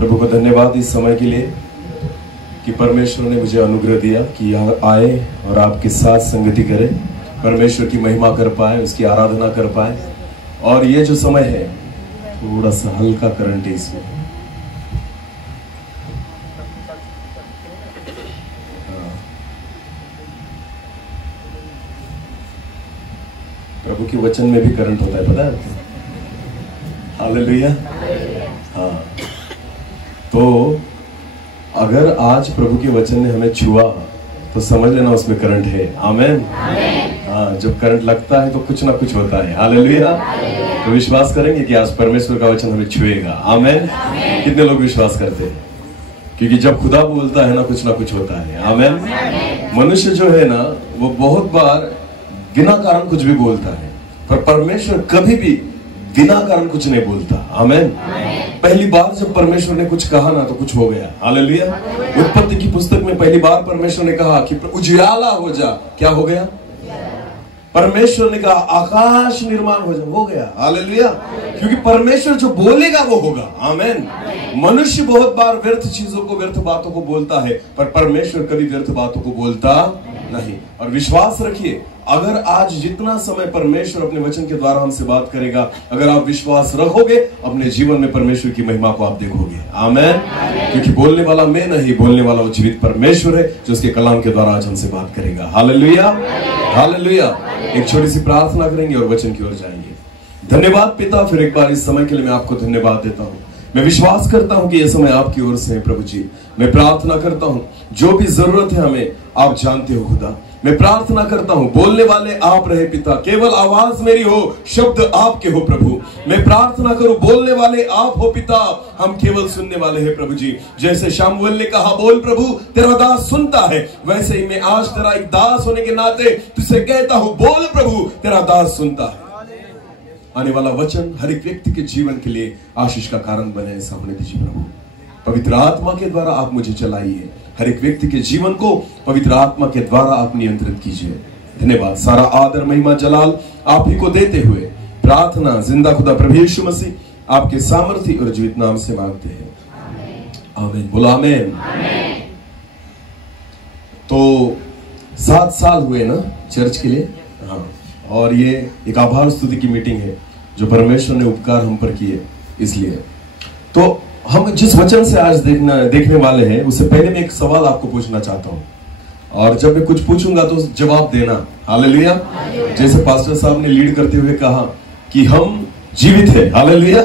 प्रभु को धन्यवाद इस समय के लिए कि परमेश्वर ने मुझे अनुग्रह दिया कि आए और आपके साथ संगति करे, परमेश्वर की महिमा कर पाए, उसकी आराधना कर पाए। और ये जो समय है थोड़ा सा हल्का करंट है इसमें, प्रभु के वचन में भी करंट होता है, पता है आपको? हालेलुया। हाँ, तो अगर आज प्रभु के वचन ने हमें छुआ तो समझ लेना उसमें करंट है। आमेन। हाँ, जब करंट लगता है तो कुछ ना कुछ होता है। हालेलुया। तो विश्वास करेंगे कि आज परमेश्वर का वचन हमें छुएगा। आमेन। कितने लोग विश्वास करते हैं? क्योंकि जब खुदा बोलता है ना कुछ होता है। आमेन। मनुष्य जो है ना वो बहुत बार बिना कारण कुछ भी बोलता है, पर परमेश्वर कभी भी बिना कारण कुछ नहीं बोलता। आमेन। पहली बार जब परमेश्वर ने कुछ कहा ना तो कुछ हो गया। हालेलुया। उत्पत्ति की पुस्तक में पहली बार परमेश्वर ने कहा कि उजियाला हो जा, क्या हो गया? परमेश्वर ने कहा आकाश निर्माण हो गया। हालेलुया। क्योंकि परमेश्वर जो बोलेगा वो होगा। आमेन। मनुष्य बहुत बार व्यर्थ चीजों को, व्यर्थ बातों को बोलता है, पर परमेश्वर कभी व्यर्थ बातों को बोलता नहीं। और विश्वास रखिए, अगर आज जितना समय परमेश्वर अपने वचन के द्वारा हमसे बात करेगा, अगर आप विश्वास रखोगे, अपने जीवन में परमेश्वर की महिमा को आप देखोगे। आमेन। क्योंकि बोलने वाला मैं नहीं, बोलने वाला वो जीवित परमेश्वर है जो उसके कलाम के द्वारा आज हमसे बात करेगा। हालेलुया। हालेलुया। एक छोटी सी प्रार्थना करेंगे और वचन की ओर जाएंगे। धन्यवाद पिता, फिर एक बार इस समय के लिए मैं आपको धन्यवाद देता हूँ। मैं विश्वास करता हूं कि यह समय आपकी ओर से है प्रभु जी। मैं प्रार्थना करता हूं जो भी जरूरत है हमें आप जानते हो खुदा। मैं प्रार्थना करता हूं बोलने वाले आप रहे पिता, केवल आवाज मेरी हो, शब्द आपके हो प्रभु। मैं प्रार्थना करूं बोलने वाले आप हो पिता, हम केवल सुनने वाले हैं प्रभु जी। जैसे शामुएल ने कहा बोल प्रभु, तेरा दास सुनता है, वैसे ही मैं आज तेरा एक दास होने के नाते तुझसे कहता हूं बोल प्रभु, तेरा दास सुनता है। आने वाला वचन हर एक व्यक्ति के जीवन के लिए आशीष का कारण बने, ऐसा होने दीजिए प्रभु। पवित्र आत्मा के द्वारा आप मुझे चलाइए, हर एक व्यक्ति के जीवन को पवित्र आत्मा के द्वारा आप नियंत्रित कीजिए। धन्यवाद। सारा आदर महिमा जलाल आप ही को देते हुए प्रार्थना जिंदा खुदा प्रभु यीशु मसीह आपके सामर्थी और जीवित नाम से मांगते हैं। आमीन। बोलो आमीन। तो 7 साल हुए ना चर्च के लिए। हाँ, और ये एक आभार स्तुति की मीटिंग है जो परमेश्वर ने उपकार हम पर किए। इसलिए तो हम जिस वचन से आज देखने वाले हैं, उससे पहले मैं एक सवाल आपको पूछना चाहता हूं, और जब मैं कुछ पूछूंगा तो जवाब देना। हालेलुया। जैसे पास्टर साहब ने लीड करते हुए कहा कि हम जीवित है। हालेलुया।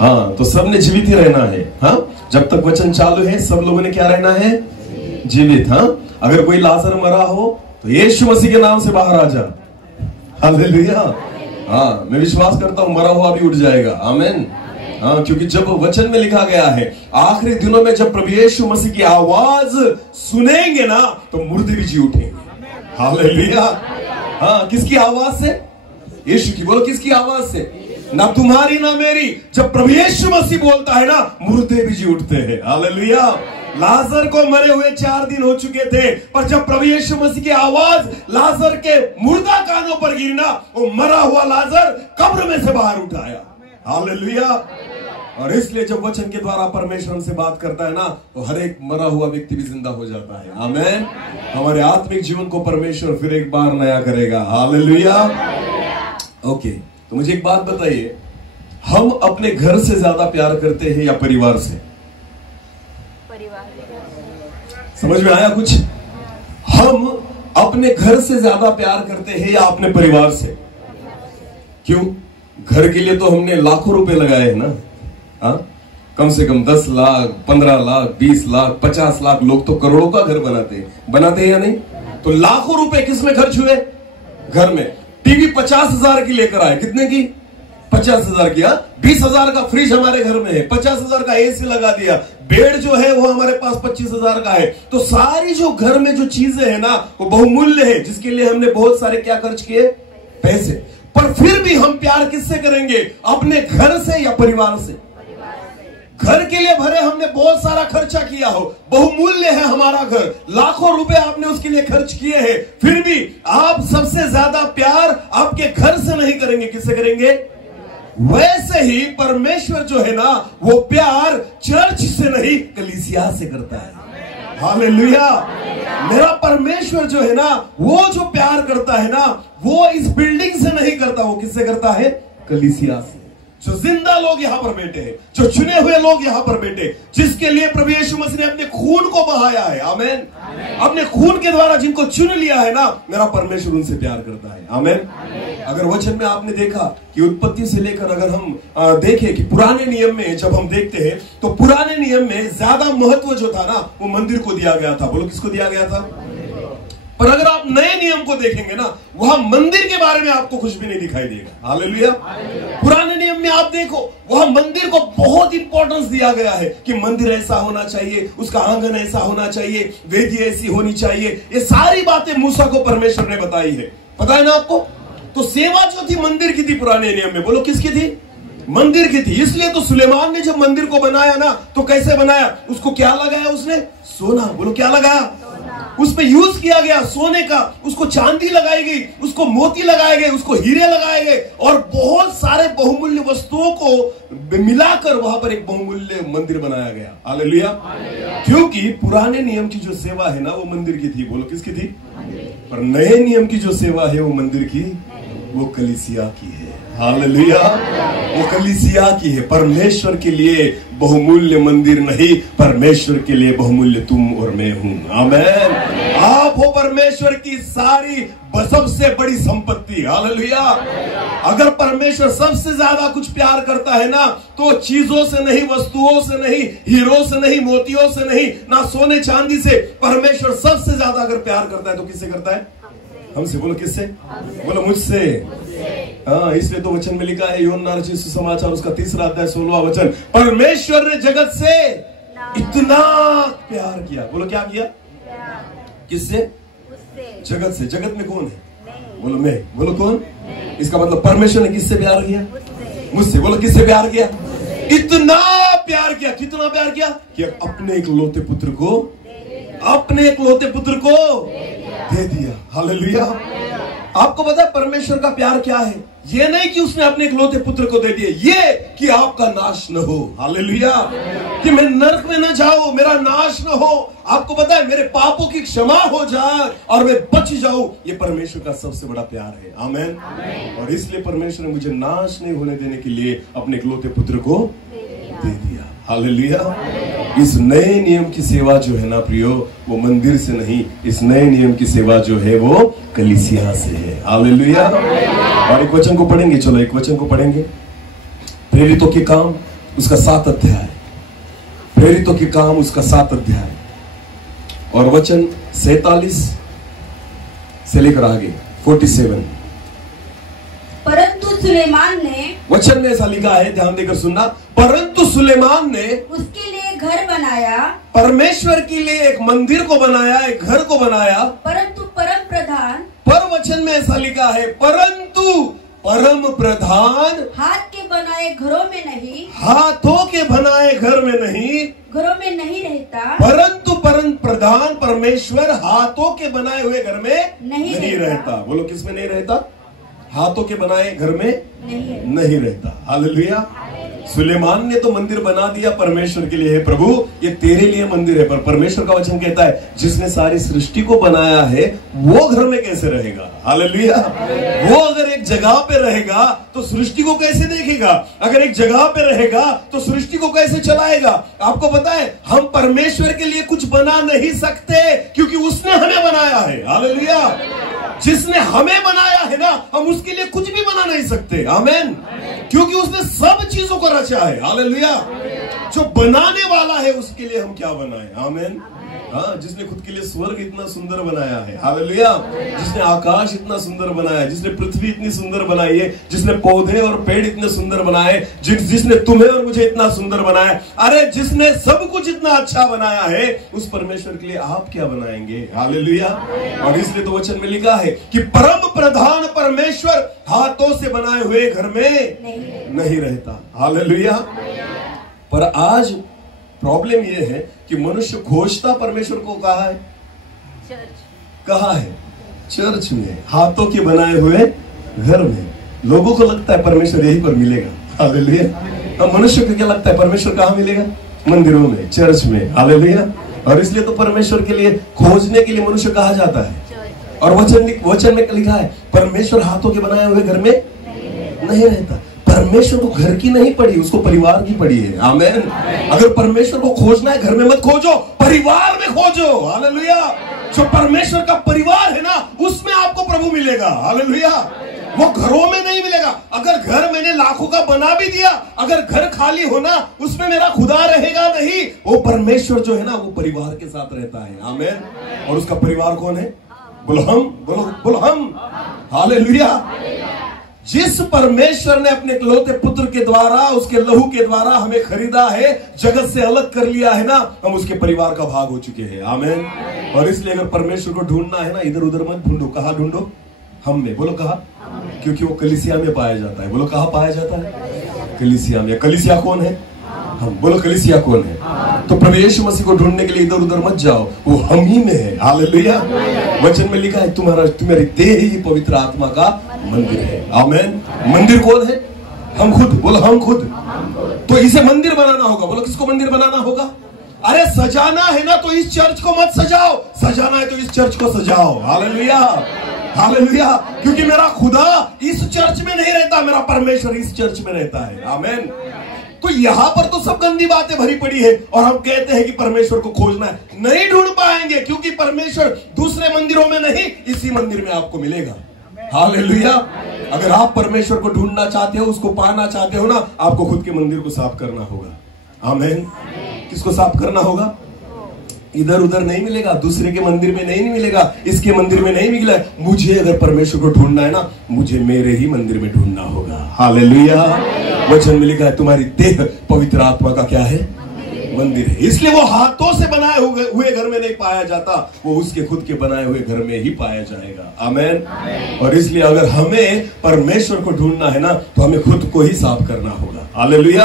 हाँ, तो सबने जीवित ही रहना है। हाँ, जब तक वचन चालू है सब लोगों ने क्या रहना है? जीवित। हाँ, अगर कोई लाजर मरा हो तो यीशु मसीह के नाम से बाहर आ जा। हालेलुया। हाँ, मैं विश्वास करता हूं मरा हुआ भी उठ जाएगा। आमीन। हाँ, क्योंकि जब वचन में लिखा गया है आखिरी दिनों में जब प्रभु यीशु मसीह की आवाज सुनेंगे ना तो मुर्दे भी जी उठेंगे। हालेलुया। हाँ, किसकी आवाज से? यीशु की। बोलो किसकी आवाज से? ना तुम्हारी ना मेरी। जब प्रभु यीशु मसीह बोलता है ना मुर्दे भी जी उठते हैं। हालेलुया। लाजर को मरे हुए 4 दिन हो चुके थे, पर जब प्रभु यीशु मसीह की आवाज लाजर के मुर्दा कानों पर गिरी ना, वो मरा हुआ लाजर कब्र में से बाहर उठाया। हालेलुया। और इसलिए जब वचन के द्वारा परमेश्वर हमसे बात करता है ना तो हर एक मरा हुआ व्यक्ति भी जिंदा हो जाता है। आमीन। हमारे आत्मिक जीवन को परमेश्वर फिर एक बार नया करेगा। हालेलुया। ओके, तो मुझे एक बात बताइए, हम अपने घर से ज्यादा प्यार करते हैं या परिवार से? समझ में आया कुछ? हम अपने घर से ज्यादा प्यार करते हैं या अपने परिवार से? क्यों? घर के लिए तो हमने लाखों रुपए लगाए हैं ना। हाँ, कम से कम 10 लाख, 15 लाख, 20 लाख, 50 लाख, लोग तो करोड़ों का घर बनाते हैं या नहीं? तो लाखों रुपए किसमें खर्च हुए? घर में। टीवी 50,000 की लेकर आए। कितने की? 50,000 की। 20,000 का फ्रिज हमारे घर में है, 50,000 का एसी लगा दिया, बेड जो है वो हमारे पास 25,000 का है। तो सारी जो घर में जो चीजें है ना वो बहुमूल्य है, जिसके लिए हमने बहुत सारे क्या खर्च किए? पैसे। पर फिर भी हम प्यार किससे करेंगे? अपने घर से या परिवार से? घर के लिए भरे हमने बहुत सारा खर्चा किया हो, बहुमूल्य है हमारा घर, लाखों रुपए आपने उसके लिए खर्च किए हैं, फिर भी आप सबसे ज्यादा प्यार आपके घर से नहीं करेंगे, किससे करेंगे? वैसे ही परमेश्वर जो है ना वो प्यार चर्च से नहीं कलीसिया से करता है। हालेलुया। मेरा परमेश्वर जो है ना वो जो प्यार करता है ना वो इस बिल्डिंग से नहीं करता, वो किससे करता है? कलीसिया से। जो जिंदा लोग यहां पर बैठे हैं, जो चुने हुए लोग यहां पर बैठे, जिसके लिए प्रभु यीशु मसीह ने अपने खून को बहाया है। आमेन। अपने खून के द्वारा जिनको चुन लिया है ना, मेरा परमेश्वर उनसे प्यार करता है। आमेन। अगर वचन में आपने देखा कि उत्पत्ति से लेकर अगर हम देखें कि पुराने नियम में जब हम देखते हैं तो पुराने नियम में ज्यादा महत्व जो था ना वो मंदिर को दिया गया था। बोलो किसको दिया गया था? पर अगर आप नए नियम को देखेंगे ना वहां मंदिर के बारे में आपको कुछ भी नहीं दिखाई देगा। हालेलुया। पुराने नियम में आप देखो वहां मंदिर को बहुत इंपॉर्टेंस दिया गया है कि मंदिर ऐसा होना चाहिए, उसका आंगन ऐसा होना चाहिए, वेदी ऐसी होनी चाहिए। ये सारी बातें मूसा को परमेश्वर ने बताई है। पता है ना आपको? तो सेवा जो थी मंदिर की थी पुराने नियम में। बोलो किसकी थी? मंदिर की थी। इसलिए तो सुलेमान ने जब मंदिर को बनाया ना तो कैसे बनाया? उसको क्या लगाया उसने? सोना। बोलो क्या लगाया? उसमें यूज किया गया सोने का, उसको चांदी लगाई गई, उसको मोती लगाए गए, उसको हीरे लगाए गए और बहुत सारे बहुमूल्य वस्तुओं को मिलाकर वहां पर एक बहुमूल्य मंदिर बनाया गया। हालेलुया। क्योंकि पुराने नियम की जो सेवा है ना वो मंदिर की थी। बोलो किसकी थी? पर नए नियम की जो सेवा है वो मंदिर की, वो कलीसिया की है। हालेलुया। वो कलीसिया की है। परमेश्वर के लिए बहुमूल्य मंदिर नहीं, परमेश्वर के लिए बहुमूल्य तुम और मैं हूं। आमेन। आप हो परमेश्वर की सारी सबसे बड़ी संपत्ति। हालेलुया। अगर परमेश्वर सबसे ज्यादा कुछ प्यार करता है ना तो चीजों से नहीं, वस्तुओं से नहीं, हीरों से नहीं, मोतियों से नहीं, ना सोने चांदी से। परमेश्वर सबसे ज्यादा अगर प्यार करता है तो किससे करता है? हमसे। बोलो किससे? बोलो मुझसे। हाँ, इसलिए तो वचन में लिखा है यूहन्ना रचित सुसमाचार उसका 3 अध्याय 16वां वचन, परमेश्वर ने जगत से इतना प्यार किया। बोलो क्या किया? किससे? जगत से। जगत में कौन है? बोलो मैं। बोलो कौन? इसका मतलब परमेश्वर ने किससे प्यार किया? मुझसे। बोलो किससे प्यार किया? इतना प्यार किया। कितना प्यार किया? कि अपने इकलौते पुत्र को, अपने इकलौते पुत्र को दे दिया। हालेलुया। आपको पता है परमेश्वर का प्यार क्या है? ये नहीं कि उसने अपने इकलौते पुत्र को दे दिए, ये कि आपका नाश न हो। हालेलुया। कि मैं नरक में न जाऊं, मेरा नाश न हो। आपको पता है मेरे पापों की क्षमा हो जाए और मैं बच जाऊं। ये परमेश्वर का सबसे बड़ा प्यार है। आमेन। और इसलिए परमेश्वर ने मुझे नाश नहीं होने देने के लिए अपने इकलौते पुत्र को दे दिया। हालेलुया। इस नए नियम की सेवा जो है ना प्रियो वो मंदिर से नहीं, इस नए नियम की सेवा जो है वो कलीसिया से है। हालेलुया। और एक वचन को पढ़ेंगे। चलो एक वचन को पढ़ेंगे। प्रेरितों के काम उसका 7 अध्याय। प्रेरितों के काम उसका 7 अध्याय और वचन 47 से लेकर आगे 47। परंतु सुलेमान ने, वचन में ऐसा लिखा है, ध्यान देकर सुनना, परंतु सुलेमान ने उसके लिए घर बनाया, परमेश्वर के लिए एक मंदिर को बनाया, एक घर को बनाया। परंतु परम प्रधान, पर वचन में ऐसा लिखा है, परंतु परम प्रधान हाथ के बनाए घरों में नहीं, हाथों के बनाए घर में नहीं, घरों में नहीं रहता, परंतु परम प्रधान परमेश्वर हाथों के बनाए हुए घर में नहीं रहता। बोलो किस में नहीं रहता? हाथों के बनाए घर में नहीं रहता। हालेलुया। सुलेमान ने तो मंदिर बना दिया परमेश्वर के लिए, है प्रभु ये तेरे लिए मंदिर है, पर परमेश्वर का वचन कहता है जिसने सारी सृष्टि को बनाया है वो घर में कैसे रहेगा? हालेलुया। वो अगर एक जगह पे रहेगा तो सृष्टि को कैसे देखेगा? अगर एक जगह पे रहेगा तो सृष्टि को कैसे चलाएगा? आपको पता है हम परमेश्वर के लिए कुछ बना नहीं सकते क्योंकि उसने हमें बनाया है। हालेलुया। जिसने हमें बनाया है ना हम उसके लिए कुछ भी बना नहीं सकते। आमेन। क्योंकि उसने सब चीजों को रचा है। हालेलुया। जो बनाने वाला है उसके लिए हम क्या बनाए? आमेन। हाँ, जिसने खुद के लिए स्वर्ग इतना सुंदर बनाया है। हालेलुया। जिसने आकाश इतना सुंदर बनाया है, जिसने पृथ्वी इतनी सुंदर बनाई है, जिसने पौधे और पेड़ इतने सुंदर बनाए, जिसने तुम्हें और मुझे इतना सुंदर बनाया, अरे जिसने सब कुछ इतना अच्छा बनाया है उस परमेश्वर के लिए आप क्या बनाएंगे? हालेलुया। और इसलिए तो वचन में लिखा है कि परम प्रधान परमेश्वर हाथों से बनाए हुए घर में नहीं रहता। हालेलुया। पर आज प्रॉब्लम यह है कि मनुष्य खोजता परमेश्वर को कहाँ है? कहाँ है? चर्च में, हाथों के बनाए हुए घर में। लोगों को लगता है परमेश्वर यहीं पर मिलेगा। हालेलुया। अब मनुष्य को क्या लगता है परमेश्वर कहाँ मिलेगा? मंदिरों में, चर्च में। हालेलुया। और इसलिए तो परमेश्वर के लिए खोजने के लिए मनुष्य कहा जाता है। और वचन में लिखा है परमेश्वर हाथों के बनाए हुए घर में नहीं रहता। परमेश्वर को घर की नहीं पड़ी, उसको परिवार की पड़ी है। आमेन। अगर परमेश्वर को खोजना है, घर में मत खोजो, परिवार में खोजो। हालेलुया। जो परमेश्वर का परिवार है ना, उसमें आपको प्रभु मिलेगा। हालेलुया। वो घरों में नहीं मिलेगा। अगर घर मैंने लाखों का बना भी दिया, अगर घर खाली होना, उसमें मेरा खुदा रहेगा नहीं। वो परमेश्वर जो है ना, वो परिवार के साथ रहता है। आमेन। और उसका परिवार कौन है? बोलो हम, बोलो हम। हालेलुया। जिस परमेश्वर ने अपने इकलौते पुत्र के द्वारा, उसके लहू के द्वारा हमें खरीदा है, जगत से अलग कर लिया है ना, हम उसके परिवार का भाग हो चुके हैं। आमेन। और इसलिए अगर परमेश्वर को ढूंढना है ना, इधर उधर मत ढूंढो। कहाँ ढूंढो? हम में। बोलो कहाँ? क्योंकि वो कलीसिया में पाया जाता है। बोलो कहाँ पाया जाता है? कलीसिया में। कलीसिया कौन है? हम। बोलो कलीसिया कौन है? तो प्रभु यीशु मसीह को ढूंढने के लिए इधर उधर मत जाओ, वो हम ही में है। हालेलुया। वचन में लिखा है तुम्हारी देह ही पवित्र आत्मा का मंदिर है। आमेन। मंदिर कौन है? हम खुद। बोलो हम खुद। तो इसे मंदिर बनाना होगा। बोलो किसको मंदिर बनाना होगा? अरे सजाना है ना, तो इस चर्च को मत सजाओ। सजाना है तो इस चर्च को सजाओ। हालेलुया। हालेलुया। क्योंकि मेरा खुदा इस चर्च में नहीं रहता, मेरा परमेश्वर इस चर्च में रहता है। आमेन। तो यहां पर तो सब गंदी बातें भरी पड़ी है और हम कहते हैं कि परमेश्वर को खोजना है। नहीं ढूंढ पाएंगे, क्योंकि परमेश्वर दूसरे मंदिरों में नहीं, इसी मंदिर में आपको मिलेगा। हालेलुया। अगर आप परमेश्वर को ढूंढना चाहते हो, उसको पाना चाहते हो ना, आपको खुद के मंदिर को साफ करना होगा। आमेन। किसको साफ करना होगा? इधर उधर नहीं मिलेगा, दूसरे के मंदिर में नहीं मिलेगा, इसके मंदिर में नहीं मिलेगा। मुझे अगर परमेश्वर को ढूंढना है ना, मुझे मेरे ही मंदिर में ढूंढना होगा। हालेलुया। वचन में लिखा है तुम्हारी देह पवित्र आत्मा का क्या है? मंदिर है। इसलिए वो हाथों से बनाए हुए घर में नहीं पाया जाता, वो उसके खुद के बनाए हुए घर में ही पाया जाएगा। आमेन। और इसलिए अगर हमें परमेश्वर को ढूंढना है ना, तो हमें खुद को ही साफ करना होगा। हालेलुया।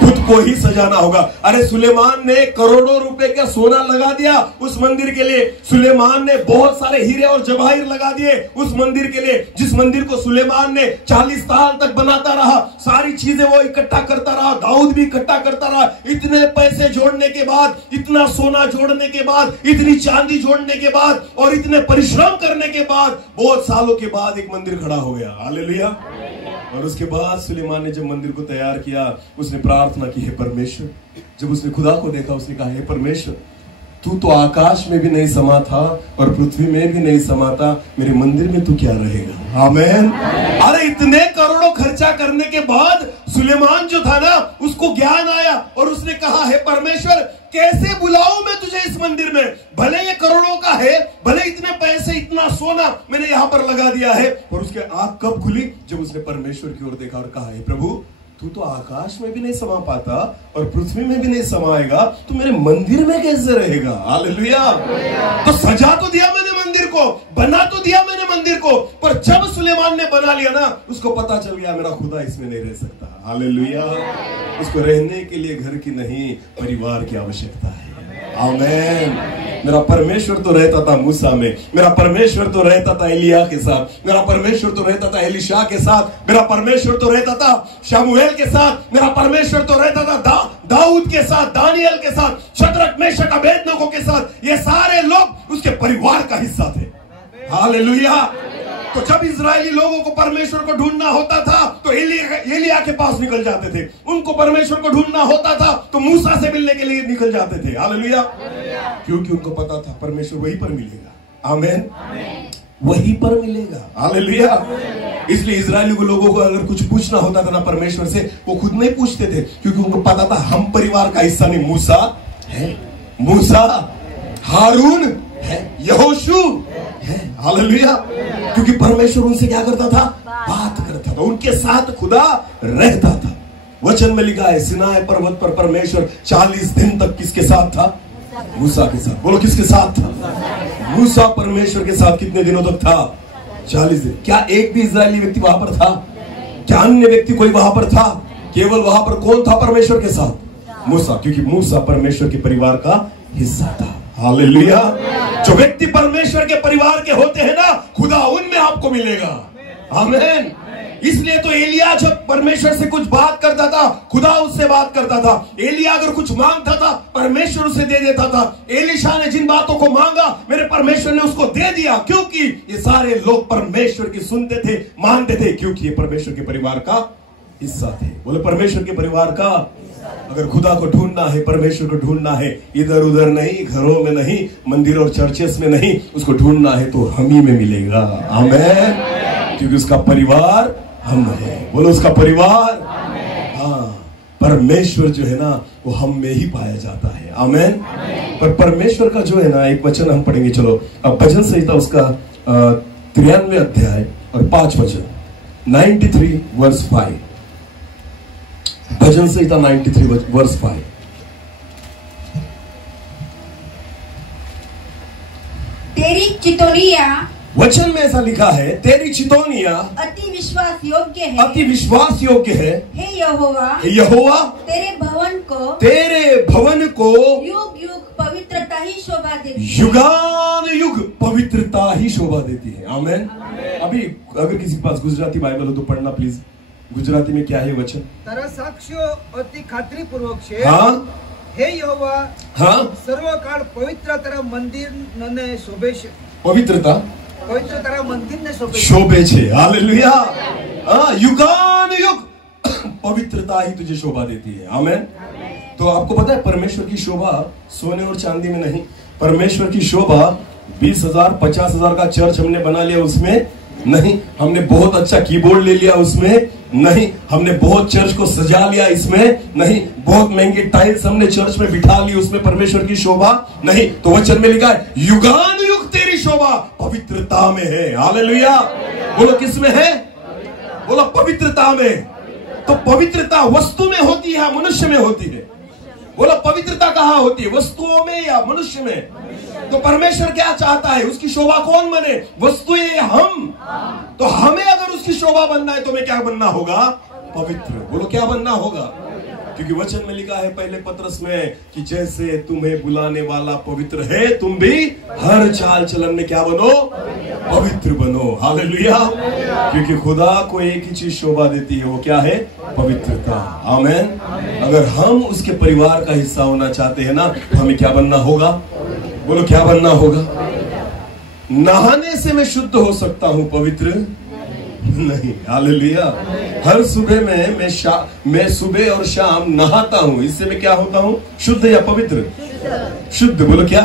खुद को ही सजाना होगा। अरे सुलेमान ने करोड़ों रुपए का सोना लगा दिया उस मंदिर के लिए। सुलेमान ने बहुत सारे हीरे और जवाहिर लगा दिए उस मंदिर के लिए, जिस मंदिर को सुलेमान ने 40 साल तक बनाता रहा। सारी चीजें वो इकट्ठा करता रहा, दाऊद भी इकट्ठा करता रहा। इतने पैसे जोड़ने के बाद, इतना सोना जोड़ने के बाद, इतनी चांदी जोड़ने के बाद और इतने परिश्रम करने के बाद, बहुत सालों के बाद एक मंदिर खड़ा हो गया। हालेलुया। और उसके बाद सुलेमान ने जब मंदिर को तैयार किया, उसने प्रार्थना की, हे परमेश्वर। जब उसने खुदा को देखा, उसने कहा, हे परमेश्वर, तू तो आकाश में भी नहीं समा था और पृथ्वी में भी नहीं समाता, मेरे मंदिर में तू क्या रहेगा? आमेन। अरे इतने करोड़ों खर्चा करने के बाद सुलेमान जो था ना, उसको ज्ञान आया और उसने कहा, हे परमेश्वर, कैसे बुलाऊं मैं तुझे इस मंदिर में? भले ये करोड़ों का है, भले इतने पैसे, इतना सोना मैंने यहां पर लगा दिया है। और उसके आंख कब खुली? जब उसने परमेश्वर की ओर देखा और कहा, हे प्रभु, तू तो आकाश में भी नहीं समा पाता और पृथ्वी में भी नहीं समाएगा, तू मेरे मंदिर में कैसे रहेगा? हालेलुया। तो सजा तो दिया मैंने मंदिर को, बना तो दिया मैंने मंदिर को, पर जब सुलेमान ने बना लिया ना, उसको पता चल गया मेरा खुदा इसमें नहीं रह सकता। हालेलुया। उसको रहने के लिए घर की नहीं, परिवार की आवश्यकता है। आमेन। मेरा परमेश्वर तो रहता था मूसा में, मेरा परमेश्वर तो रहता था एलिया के साथ, मेरा परमेश्वर तो रहता था एलिशा के साथ, मेरा परमेश्वर तो रहता था शमूएल के साथ, मेरा परमेश्वर तो रहता था दाऊद के साथ, दानियल के साथ, शद्रक मेशक अबेदनगो के साथ। ये सारे लोग उसके परिवार का हिस्सा थे। हालेलुया। तो जब इजरायली लोगों को परमेश्वर को ढूंढना होता था तो एलिया के पास निकल जाते थे, उनको परमेश्वर को ढूंढना होता था तो मूसा से मिलने के लिए निकल जाते थे। हालेलुया। क्योंकि उनको पता था परमेश्वर वहीं पर मिलेगा। आमेन। वहीं पर मिलेगा। हालेलुया। इसलिए इजरायली को लोगों को अगर कुछ पूछना होता था ना परमेश्वर से, वो खुद नहीं पूछते थे, क्योंकि उनको पता था हम परिवार का हिस्सा नहीं। मूसा है, मूसा, हारून है, यहोशू है। हालेलुया। क्योंकि परमेश्वर उनसे क्या करता था? बात करता था, उनके साथ खुदा रहता था। वचन में लिखा है सिनाई पर्वत पर परमेश्वर 40 दिन तक किसके साथ था? मूसा के साथ। बोलो किसके साथ था? मूसा परमेश्वर के साथ कितने दिनों तक था? 40 दिन। क्या एक भी इजरायली व्यक्ति वहां पर था? क्या अन्य व्यक्ति कोई वहां पर था? केवल वहां पर कौन था परमेश्वर के साथ? मूसा। क्योंकि मूसा परमेश्वर के परिवार का हिस्सा था। हालेलुया। जो व्यक्ति परमेश्वर के परिवार के होते हैं ना, खुदा उनमें आपको मिलेगा। आमीन। इसलिए तो एलिया जब परमेश्वर से कुछ बात करता था, खुदा उससे बात करता था। एलिया अगर कुछ मांगता था, परमेश्वर उसे दे देता था। एलीशा ने जिन बातों को मांगा, मेरे परमेश्वर ने उसको दे दिया, क्योंकि ये सारे लोग परमेश्वर की सुनते थे, मानते थे, क्योंकि ये परमेश्वर के परिवार का हिस्सा थे। बोले परमेश्वर के परिवार का। अगर खुदा को ढूंढना है, परमेश्वर को ढूंढना है, इधर उधर नहीं, घरों में नहीं, मंदिर और चर्चेस में नहीं, उसको ढूंढना है तो हम ही में मिलेगा। आमेन। क्योंकि उसका परिवार हम है। बोलो उसका परिवार। हाँ, परमेश्वर जो है ना वो हम में ही पाया जाता है। आमेन। पर परमेश्वर का जो है ना, एक वचन हम पढ़ेंगे। चलो अब भजन संहिता उसका 93 अध्याय और 5 वचन, 93 वर्स 5। भजन संहिता 93 वर्स 5। तेरी चितौनिया, वचन में ऐसा लिखा है, तेरी चितौनिया अति विश्वास योग्य है। अति विश्वास योग्य है। हे यहोवा, यहोवा तेरे भवन को युग युग पवित्रता ही शोभा देती है। युगान युग पवित्रता ही शोभा देती है। आमेन। अभी अगर किसी के पास गुजराती बाइबल हो तो पढ़ना प्लीज। गुजराती में क्या है वचन? तारा साक्ष्यो अति खातरी पूर्वक छे। हाँ, हे यहोवा, हाँ, सर्वकाल पवित्र तारा मंदिर ने शोभे छे। पवित्रता पवित्र तारा मंदिर ने शोभे छे। हालेलुया। हाँ, युगान युग पवित्रता ही तुझे शोभा देती है। आमेन। तो आपको पता है परमेश्वर की शोभा सोने और चांदी में नहीं। परमेश्वर की शोभा 20,000 50,000 का चर्च हमने बना लिया उसमें नहीं, हमने बहुत अच्छा कीबोर्ड ले लिया उसमें नहीं, हमने बहुत चर्च को सजा लिया इसमें नहीं, बहुत महंगी टाइल्स हमने चर्च में बिठा ली उसमें परमेश्वर की शोभा नहीं। तो वचन में लिखा है युगान युग तेरी शोभा पवित्रता में है। हालेलुया। बोलो किस में है? बोलो पवित्रता में। तो पवित्रता वस्तु में होती है, मनुष्य में होती है। बोलो पवित्रता कहाँ होती है, वस्तुओं में या मनुष्य में? तो परमेश्वर क्या चाहता है? उसकी शोभा कौन बने? वस्तुएं या हम? तो हमें अगर उसकी शोभा बनना है तो हमें क्या बनना होगा? पवित्र। बोलो क्या बनना होगा? क्योंकि वचन में लिखा है पहले पत्रस में कि जैसे तुम्हें बुलाने वाला पवित्र है, तुम भी हर चाल चलन में क्या बनो? पवित्र बनो। हालेलुया। क्योंकि खुदा को एक ही चीज शोभा देती है, वो क्या है? पवित्रता। आमेन। अगर हम उसके परिवार का हिस्सा होना चाहते हैं ना, तो हमें क्या बनना होगा? बोलो क्या बनना होगा? नहाने से मैं शुद्ध हो सकता हूं, पवित्र नहीं। हालेलुया। हर सुबह में मैं सुबह और शाम नहाता हूं, इससे मैं क्या होता हूं? शुद्ध या पवित्र? शुद्ध। बोलो क्या?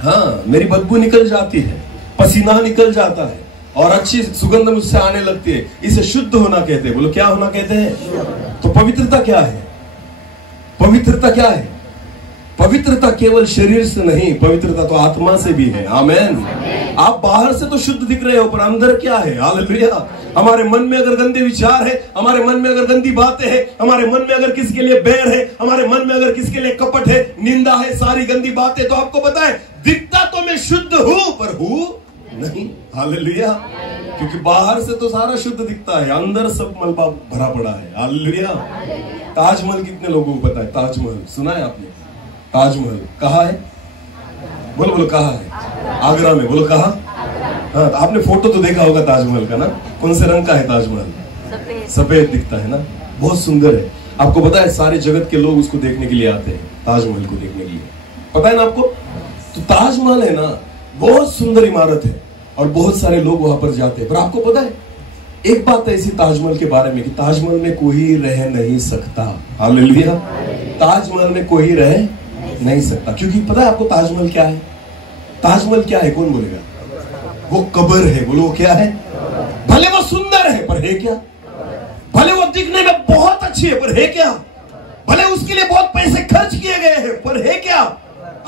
हाँ, मेरी बदबू निकल जाती है, पसीना निकल जाता है और अच्छी सुगंध मुझसे आने लगती है, इसे शुद्ध होना कहते हैं। बोलो क्या होना कहते हैं? तो पवित्रता क्या है? पवित्रता क्या है? पवित्रता केवल शरीर से नहीं, पवित्रता तो आत्मा से भी है। आमेन। आप बाहर से तो शुद्ध दिख रहे हो, पर अंदर क्या है? हालेलुया। हमारे मन में अगर गंदे विचार है, हमारे मन में अगर गंदी बातें हैं, हमारे मन में अगर किसके लिए बैर है, हमारे मन में अगर किसके लिए कपट है, निंदा है, सारी गंदी बातें, तो आपको पता है दिखता तो मैं शुद्ध हूं पर हूं नहीं। हालेलुया। क्योंकि बाहर से तो सारा शुद्ध दिखता है, अंदर सब मलबा भरा पड़ा है। हालेलुया। ताजमहल कितने लोगों को पता है? ताजमहल सुना है आपने? ताजमहल कहाँ है? बोलो बोलो कहाँ है? आगरा में। बोलो कहाँ? हाँ, आपने फोटो तो देखा होगा ताजमहल का ना? कौन से रंग का है ताजमहल? सफेद दिखता है ना, बहुत सुंदर है। आपको पता है सारे जगत के लोग उसको देखने के लिए आते हैं, ताजमहल को देखने के लिए। पता है ना आपको? तो ताजमहल है ना, बहुत सुंदर इमारत है और बहुत सारे लोग वहां पर जाते हैं। पर आपको पता है एक बात ऐसी ताजमहल के बारे में कि ताजमहल में कोई रह नहीं सकता। हालेलुया। ताजमहल में कोई रह नहीं सकता। क्योंकि पता है आपको ताजमहल क्या है? ताजमहल क्या है? कौन बोलेगा? वो कब्र है। बोलो वो क्या है? भले वो सुंदर है पर है क्या? भले वो दिखने में बहुत अच्छी है पर है क्या? भले उसके लिए बहुत पैसे खर्च किए गए हैं पर है क्या?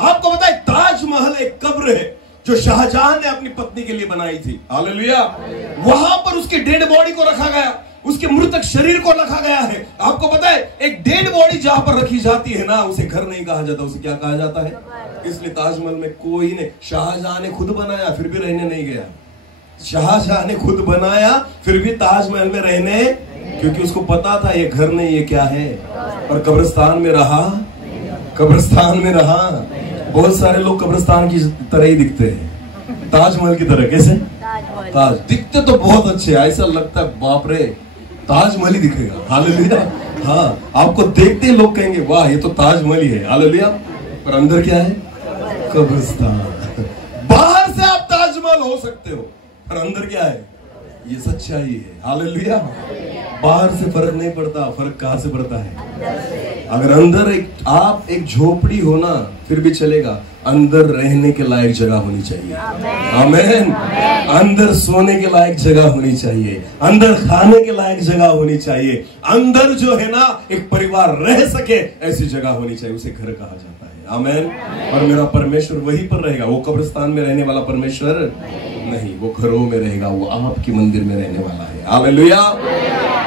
आपको पता है ताजमहल एक कब्र है जो शाहजहां ने अपनी पत्नी के लिए बनाई थी। हालेलुया। वहां पर उसकी डेड बॉडी को रखा गया, उसके मृतक शरीर को रखा गया है। आपको पता है एक डेड बॉडी जहां पर रखी जाती है ना, उसे घर नहीं कहा जाता, उसे क्या कहा जाता है? इसलिए ताजमहल में कोई नहीं। शाहजहां ने खुद बनाया फिर भी रहने नहीं गया। शाहजहां ने खुद बनाया फिर भी ताजमहल में रहने, क्योंकि उसको पता था ये घर नहीं, ये क्या है। और कब्रिस्तान में रहा, कब्रिस्तान में रहा। बहुत सारे लोग कब्रिस्तान की तरह ही दिखते हैं, ताजमहल की तरह। कैसे? ताज दिखते तो बहुत अच्छे, ऐसा लगता है बाप रे ताजमहल ही दिखेगा। हालेलुया। हाँ, आपको देखते ही लोग कहेंगे वाह ये तो ताजमहल ही है। हालेलुया। पर अंदर क्या है? कब्रिस्तान। बाहर से आप ताजमहल हो सकते हो, पर अंदर क्या है? ये सच्चाई है। हालेलुया। बाहर से फर्क नहीं पड़ता, फर्क कहां से पड़ता है? अगर अंदर आप एक झोपड़ी हो ना फिर भी चलेगा, अंदर रहने के लायक जगह होनी चाहिए। आमीन। अंदर सोने के लायक जगह होनी चाहिए, अंदर खाने के लायक जगह होनी चाहिए, अंदर जो है ना एक परिवार रह सके ऐसी जगह होनी चाहिए, उसे घर कहा जाता है। आमीन। और मेरा परमेश्वर वहीं पर रहेगा, वो कब्रिस्तान में रहने वाला परमेश्वर नहीं, वो घरों में रहेगा, वो आपके मंदिर में रहने वाला है। हालेलुया।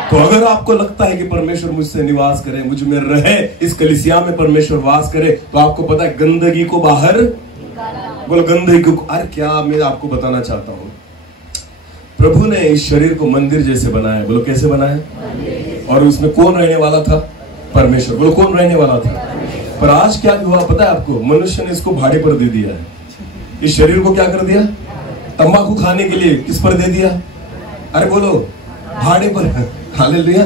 तो अगर आपको लगता है कि परमेश्वर मुझसे निवास करे, मुझ में रहे, इस कलीसिया में परमेश्वर वास करे, तो आपको पता है गंदगी को बाहर बोलो, गंदगी को। अरे क्या मैं आपको बताना चाहता हूँ, प्रभु ने इस शरीर को मंदिर जैसे बनाया। बोलो कैसे बनाया? और उसमें कौन रहने वाला था? परमेश्वर। बोलो कौन रहने वाला था? पर आज क्या हुआ पता है आपको? मनुष्य ने इसको भाड़े पर दे दिया है। इस शरीर को क्या कर दिया? तंबाकू खाने के लिए किस पर दे दिया? अरे बोलो भाड़े पर। हालेलुया।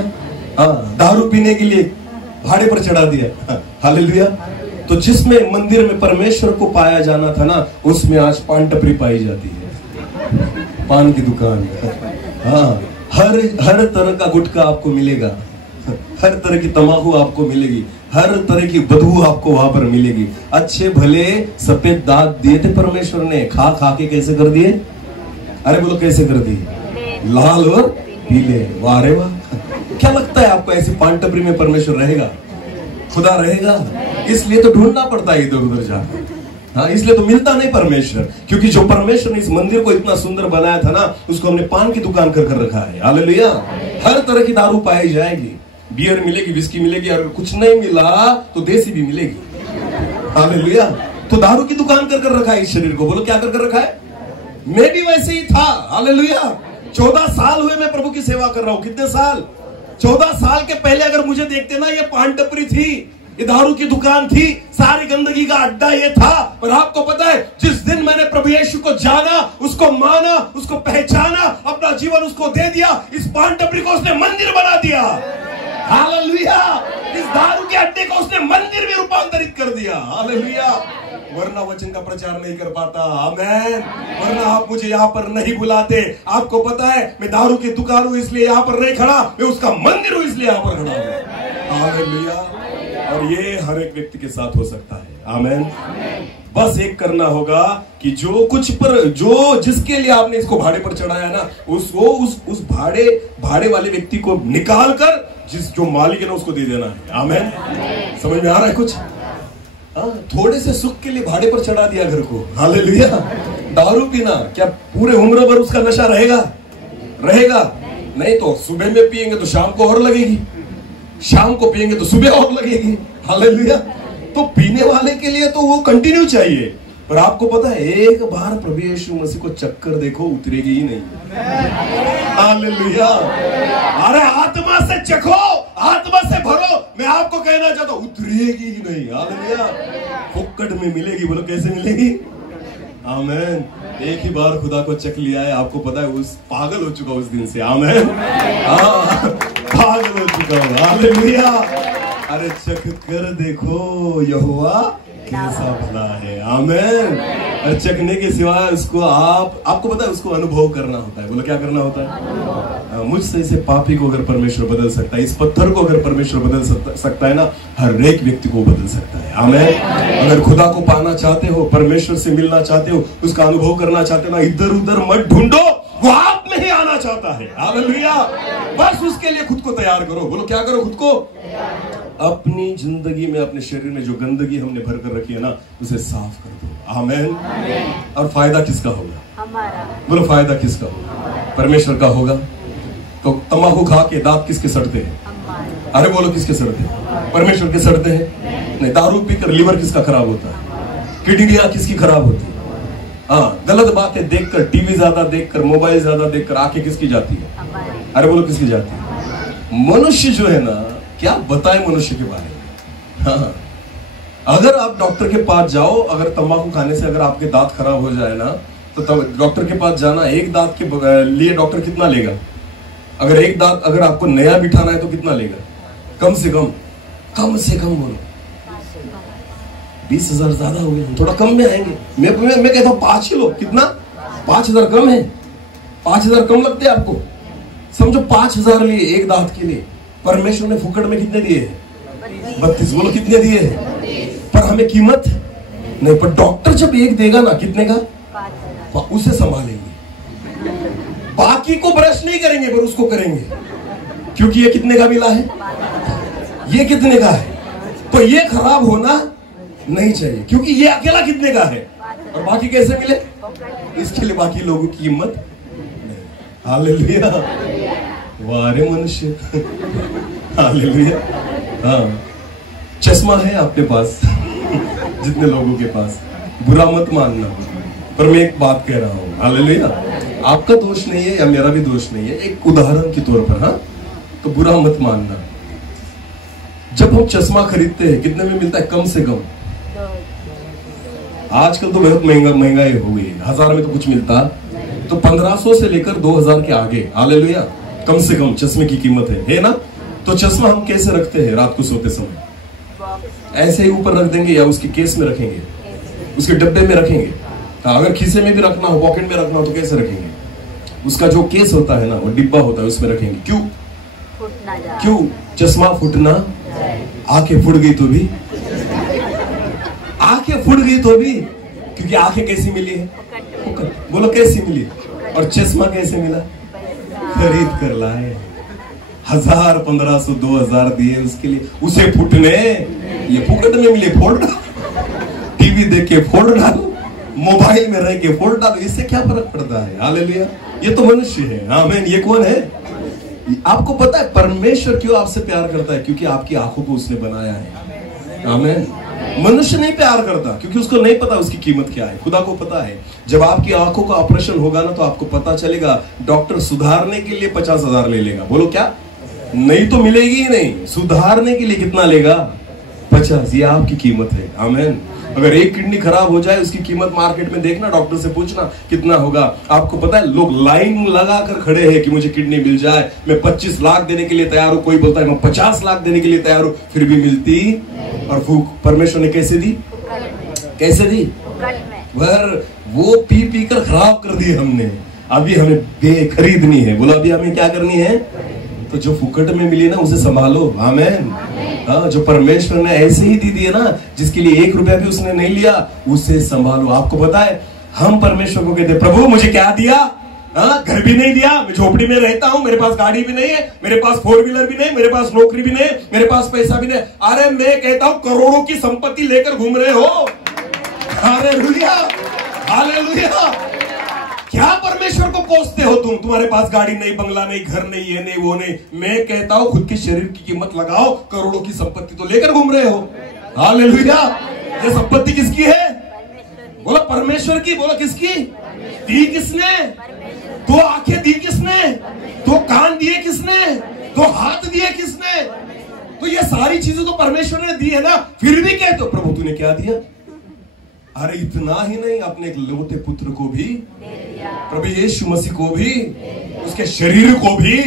हाँ, दारू पीने के लिए भाड़े पर चढ़ा दिया। हालेलुया। तो जिसमें मंदिर में परमेश्वर को पाया जाना था ना, उसमें आज पान टपरी पाई जाती है, पान की दुकान। हाँ, हर तरह का गुटखा आपको मिलेगा, हर तरह की तंबाकू आपको मिलेगी, हर तरह की बदबू आपको वहां पर मिलेगी। अच्छे भले सफेद दांत दिए थे परमेश्वर ने, खा खा के कैसे कर दिए? अरे बोलो कैसे कर दिए? लाल और पीले। वाह रे वाह। क्या लगता है आपको ऐसी पान टपरी में परमेश्वर रहेगा? खुदा रहेगा? इसलिए तो ढूंढना पड़ता है इधर उधर जाकर। हाँ, इसलिए तो मिलता नहीं परमेश्वर, क्योंकि जो परमेश्वर ने इस मंदिर को इतना सुंदर बनाया था ना, उसको हमने पान की दुकान कर रखा है। हालेलुया। हर तरह की दारू पाई जाएगी, बियर मिलेगी, विस्की मिलेगी, अगर कुछ नहीं मिला तो देसी भी मिलेगी। हालेलुया। तो दारू की दुकान कर रखा है इस शरीर को। बोलो क्या कर रखा है? मैं भी वैसे ही था। हालेलुया। 14 साल हुए मैं प्रभु की सेवा कर रहा हूं। कितने साल? 14 साल के पहले अगर मुझे देखते ना, ये पान टपरी थी, ये दारू की दुकान थी, सारी गंदगी का अड्डा ये था। पर आपको पता है, जिस दिन मैंने प्रभु यीशु को जाना, उसको माना, उसको पहचाना, अपना जीवन उसको दे दिया, इस पान टपरी को उसने मंदिर बना दिया। हालेलुया। इस दारू के अड्डे को उसने मंदिर में रूपांतरित कर दिया। हालेलुया। वरना वचन का प्रचार नहीं कर पाता। आमेन। वरना आप मुझे यहाँ पर नहीं बुलाते। आपको पता है, मैं दारू की दुकान हूं इसलिए यहाँ पर नहीं खड़ा, मैं उसका मंदिर हूं इसलिए यहाँ पर खड़ा हूं। हालेलुया। और ये हर एक व्यक्ति के साथ हो सकता है। आमेन। बस एक करना होगा कि जो जिसके लिए आपने इसको भाड़े पर चढ़ाया ना, उस भाड़े वाले व्यक्ति को निकाल कर जो मालिक है ना उसको दे देना है। आमेन। समझ में आ रहा है कुछ? हाँ, थोड़े से सुख के लिए भाड़े पर चढ़ा दिया घर को। हालेलुया। दारू पीना क्या पूरे उम्र भर उसका नशा रहेगा? नहीं तो सुबह में पिएंगे तो शाम को और लगेगी, शाम को पिएंगे तो सुबह और लगेगी। हालेलुया। तो पीने वाले के लिए तो वो कंटिन्यू चाहिए। पर आपको पता है, एक बार प्रभु यीशु मसीह को चक्कर देखो, उतरेगी ही नहीं। हालेलुया। अरे आत्मा से चखो, आत्मा से भरो। मैं आपको कहना चाहता हूं, उतरेगी ही नहीं। हालेलुया। फुक्कड़ में मिलेगी। बोलो कैसे मिलेगी? आमेन। एक ही बार खुदा को चख लिया है, आपको पता है, उस पागल हो चुका उस दिन से। आमेन। पागल हो चुका हूं। हालेलुया। अरे चख कर देखो यहोवा कैसा भला है। आमेन। और चखने के सिवाय उसको आपको पता है, उसको अनुभव करना होता है। बोलो क्या करना होता है? मुझसे इसे पापी को अगर परमेश्वर बदल सकता है, इस पत्थर को अगर परमेश्वर बदल सकता है ना, हर एक व्यक्ति को बदल सकता है। आमेन। अगर खुदा को पाना चाहते हो, परमेश्वर से मिलना चाहते हो, उसका अनुभव करना चाहते हो ना, इधर उधर मत ढूंढो, वो आप में ही आना चाहता है। हालेलुया। बस उसके लिए खुद को तैयार करो। बोलो क्या करो? खुद को अपनी जिंदगी में, अपने शरीर में जो गंदगी हमने भर कर रखी है ना, उसे साफ कर दो। आमेन। और फायदा किसका होगा? हमारा। बोलो फायदा किसका होगा? परमेश्वर का होगा। तो तंबाकू खा के दांत किसके सड़ते हैं? अरे बोलो किसके सड़ते हैं? परमेश्वर के सड़ते हैं? नहीं। दारू पीकर लीवर किसका खराब होता है? किडनियां किसकी खराब होती है? हाँ, गलत बातें देखकर, टीवी ज्यादा देखकर, मोबाइल ज्यादा देखकर आंखें किसकी जाती है? अरे बोलो किसकी जाती है? मनुष्य जो है ना, क्या बताएं मनुष्य के बारे में। हाँ, अगर आप डॉक्टर के पास जाओ, अगर तंबाकू खाने से अगर आपके दांत खराब हो जाए ना, तो तब डॉक्टर के पास जाना, एक दांत के लिए डॉक्टर कितना लेगा? अगर एक दांत अगर आपको नया बिठाना है तो कितना लेगा? कम से कम बोलो 20,000 ज्यादा हो गया, थोड़ा कम में आएंगे। मैं कहता हूँ 5 किलो, कितना? 5,000 कम है? 5,000 कम लगते हैं आपको? समझो 5,000 लिए एक दांत के लिए। परमेश्वर ने फुकट में कितने दिए हैं? 32। बोलो कितने दिए हैं? पर हमें कीमत नहीं। पर डॉक्टर जब एक देगा ना, कितने का? उसे संभालेंगे, बाकी को ब्रश नहीं करेंगे पर उसको करेंगे, क्योंकि ये कितने का मिला है, ये कितने का है, तो ये खराब होना नहीं चाहिए, क्योंकि ये अकेला कितने का है और बाकी कैसे मिले, इसके लिए बाकी लोगों की हिम्मत नहीं। हालेलुया, वारे मनुष्य। हालेलुया। हाँ, चश्मा है आपके पास, जितने लोगों के पास, बुरा मत मानना, पर मैं एक बात कह रहा हूं। हालेलुया। आपका दोष नहीं है या मेरा भी दोष नहीं है, एक उदाहरण के तौर पर। हाँ, तो बुरा मत मानना। जब हम चश्मा खरीदते हैं कितने में मिलता है? कम से कम। आजकल तो बहुत महंगाई हो गई, 1000 में तो कुछ मिलता, तो 1500 से लेकर 2000 के आगे। हालेलुया, कम से कम चश्मे की कीमत है ना? तो चश्मा हम कैसे रखते हैं? रात को सोते समय ऐसे ही ऊपर रख देंगे या उसके केस में रखेंगे, उसके डब्बे में रखेंगे। अगर खीसे में भी रखना हो, पॉकेट में रखना हो तो कैसे रखेंगे? उसका जो केस होता है ना, वो डिब्बा होता है, उसमें रखेंगे। क्यों? चश्मा फूटना, आंखें फूट गई तो भी, आंखें फूट गई तो भी, क्योंकि आंखें कैसी मिली है? बोलो कैसी मिली? और चश्मा कैसे मिला? खरीद कर लाए, 1000, 1500, 2000 दिए उसके लिए, उसे फूटने, ये फुकट में मिले, फोड़ डालो, टीवी देख के फोड़ डालो, मोबाइल में रह के फोड़ डालो, इससे क्या फर्क पड़ता है? हालेलुया। ये तो मनुष्य है। आमीन। ये कौन है? आपको पता है परमेश्वर क्यों आपसे प्यार करता है? क्योंकि आपकी आंखों को उसने बनाया है। आमीन। मनुष्य नहीं प्यार करता क्योंकि उसको नहीं पता उसकी कीमत क्या है, खुदा को पता है। जब आपकी आंखों का ऑपरेशन होगा ना, तो आपको पता चलेगा, डॉक्टर सुधारने के लिए 50,000 ले लेगा। बोलो क्या? नहीं तो मिलेगी ही नहीं। सुधारने के लिए कितना लेगा? 50। ये आपकी कीमत है। आमीन। अगर एक किडनी खराब हो जाए, उसकी कीमत मार्केट में देखना, डॉक्टर से पूछना कितना होगा। आपको पता है, लोग लाइन लगा कर खड़े हैं कि मुझे किडनी मिल जाए, मैं 25 लाख देने के लिए तैयार हूं। कोई बोलता है मैं 50 लाख देने के लिए तैयार हूं, फिर भी मिलती। और परमेश्वर ने कैसे दी? कैसे दी? पर वो पी पी कर खराब कर दी हमने। अभी हमें खरीदनी है। बोलो अभी हमें क्या करनी है? तो जो फुकट में मिली ना, उसे संभालो। आमीन। हाँ, जो परमेश्वर ने ऐसे ही दी है ना, जिसके लिए 1 रुपया भी उसने नहीं लिया, उसे संभालो। आपको पता है, हम परमेश्वर को कहते हैं, प्रभु मुझे क्या दिया? हाँ, घर भी नहीं दिया, मैं झोपड़ी में रहता हूँ, मेरे पास गाड़ी भी नहीं है, मेरे पास 4 व्हीलर भी नहीं, मेरे पास नौकरी भी नहीं, मेरे पास पैसा भी नहीं। अरे मैं कहता हूँ, करोड़ों की संपत्ति लेकर घूम रहे हो। Hallelujah, hallelujah. क्या परमेश्वर को कोसते हो तुम? तुम्हारे पास गाड़ी नहीं, बंगला नहीं, घर नहीं, ये नहीं, वो नहीं। मैं कहता हूं, खुद के शरीर की कीमत लगाओ। करोड़ों की संपत्ति तो लेकर घूम रहे हो। हालेलुया। ये संपत्ति किसकी है? बोलो परमेश्वर की। बोलो किसकी? दी किसने? 2 आंखें दी किसने? 2 कान दिए किसने? 2 हाथ दिए किसने? तो ये सारी चीजें तो परमेश्वर ने दी है ना, फिर भी कहते हो प्रभु तूने क्या दिया? अरे इतना ही नहीं, अपने एक लौटे पुत्र को भी, प्रभु यीशु मसीह को भी, उसके शरीर को भी,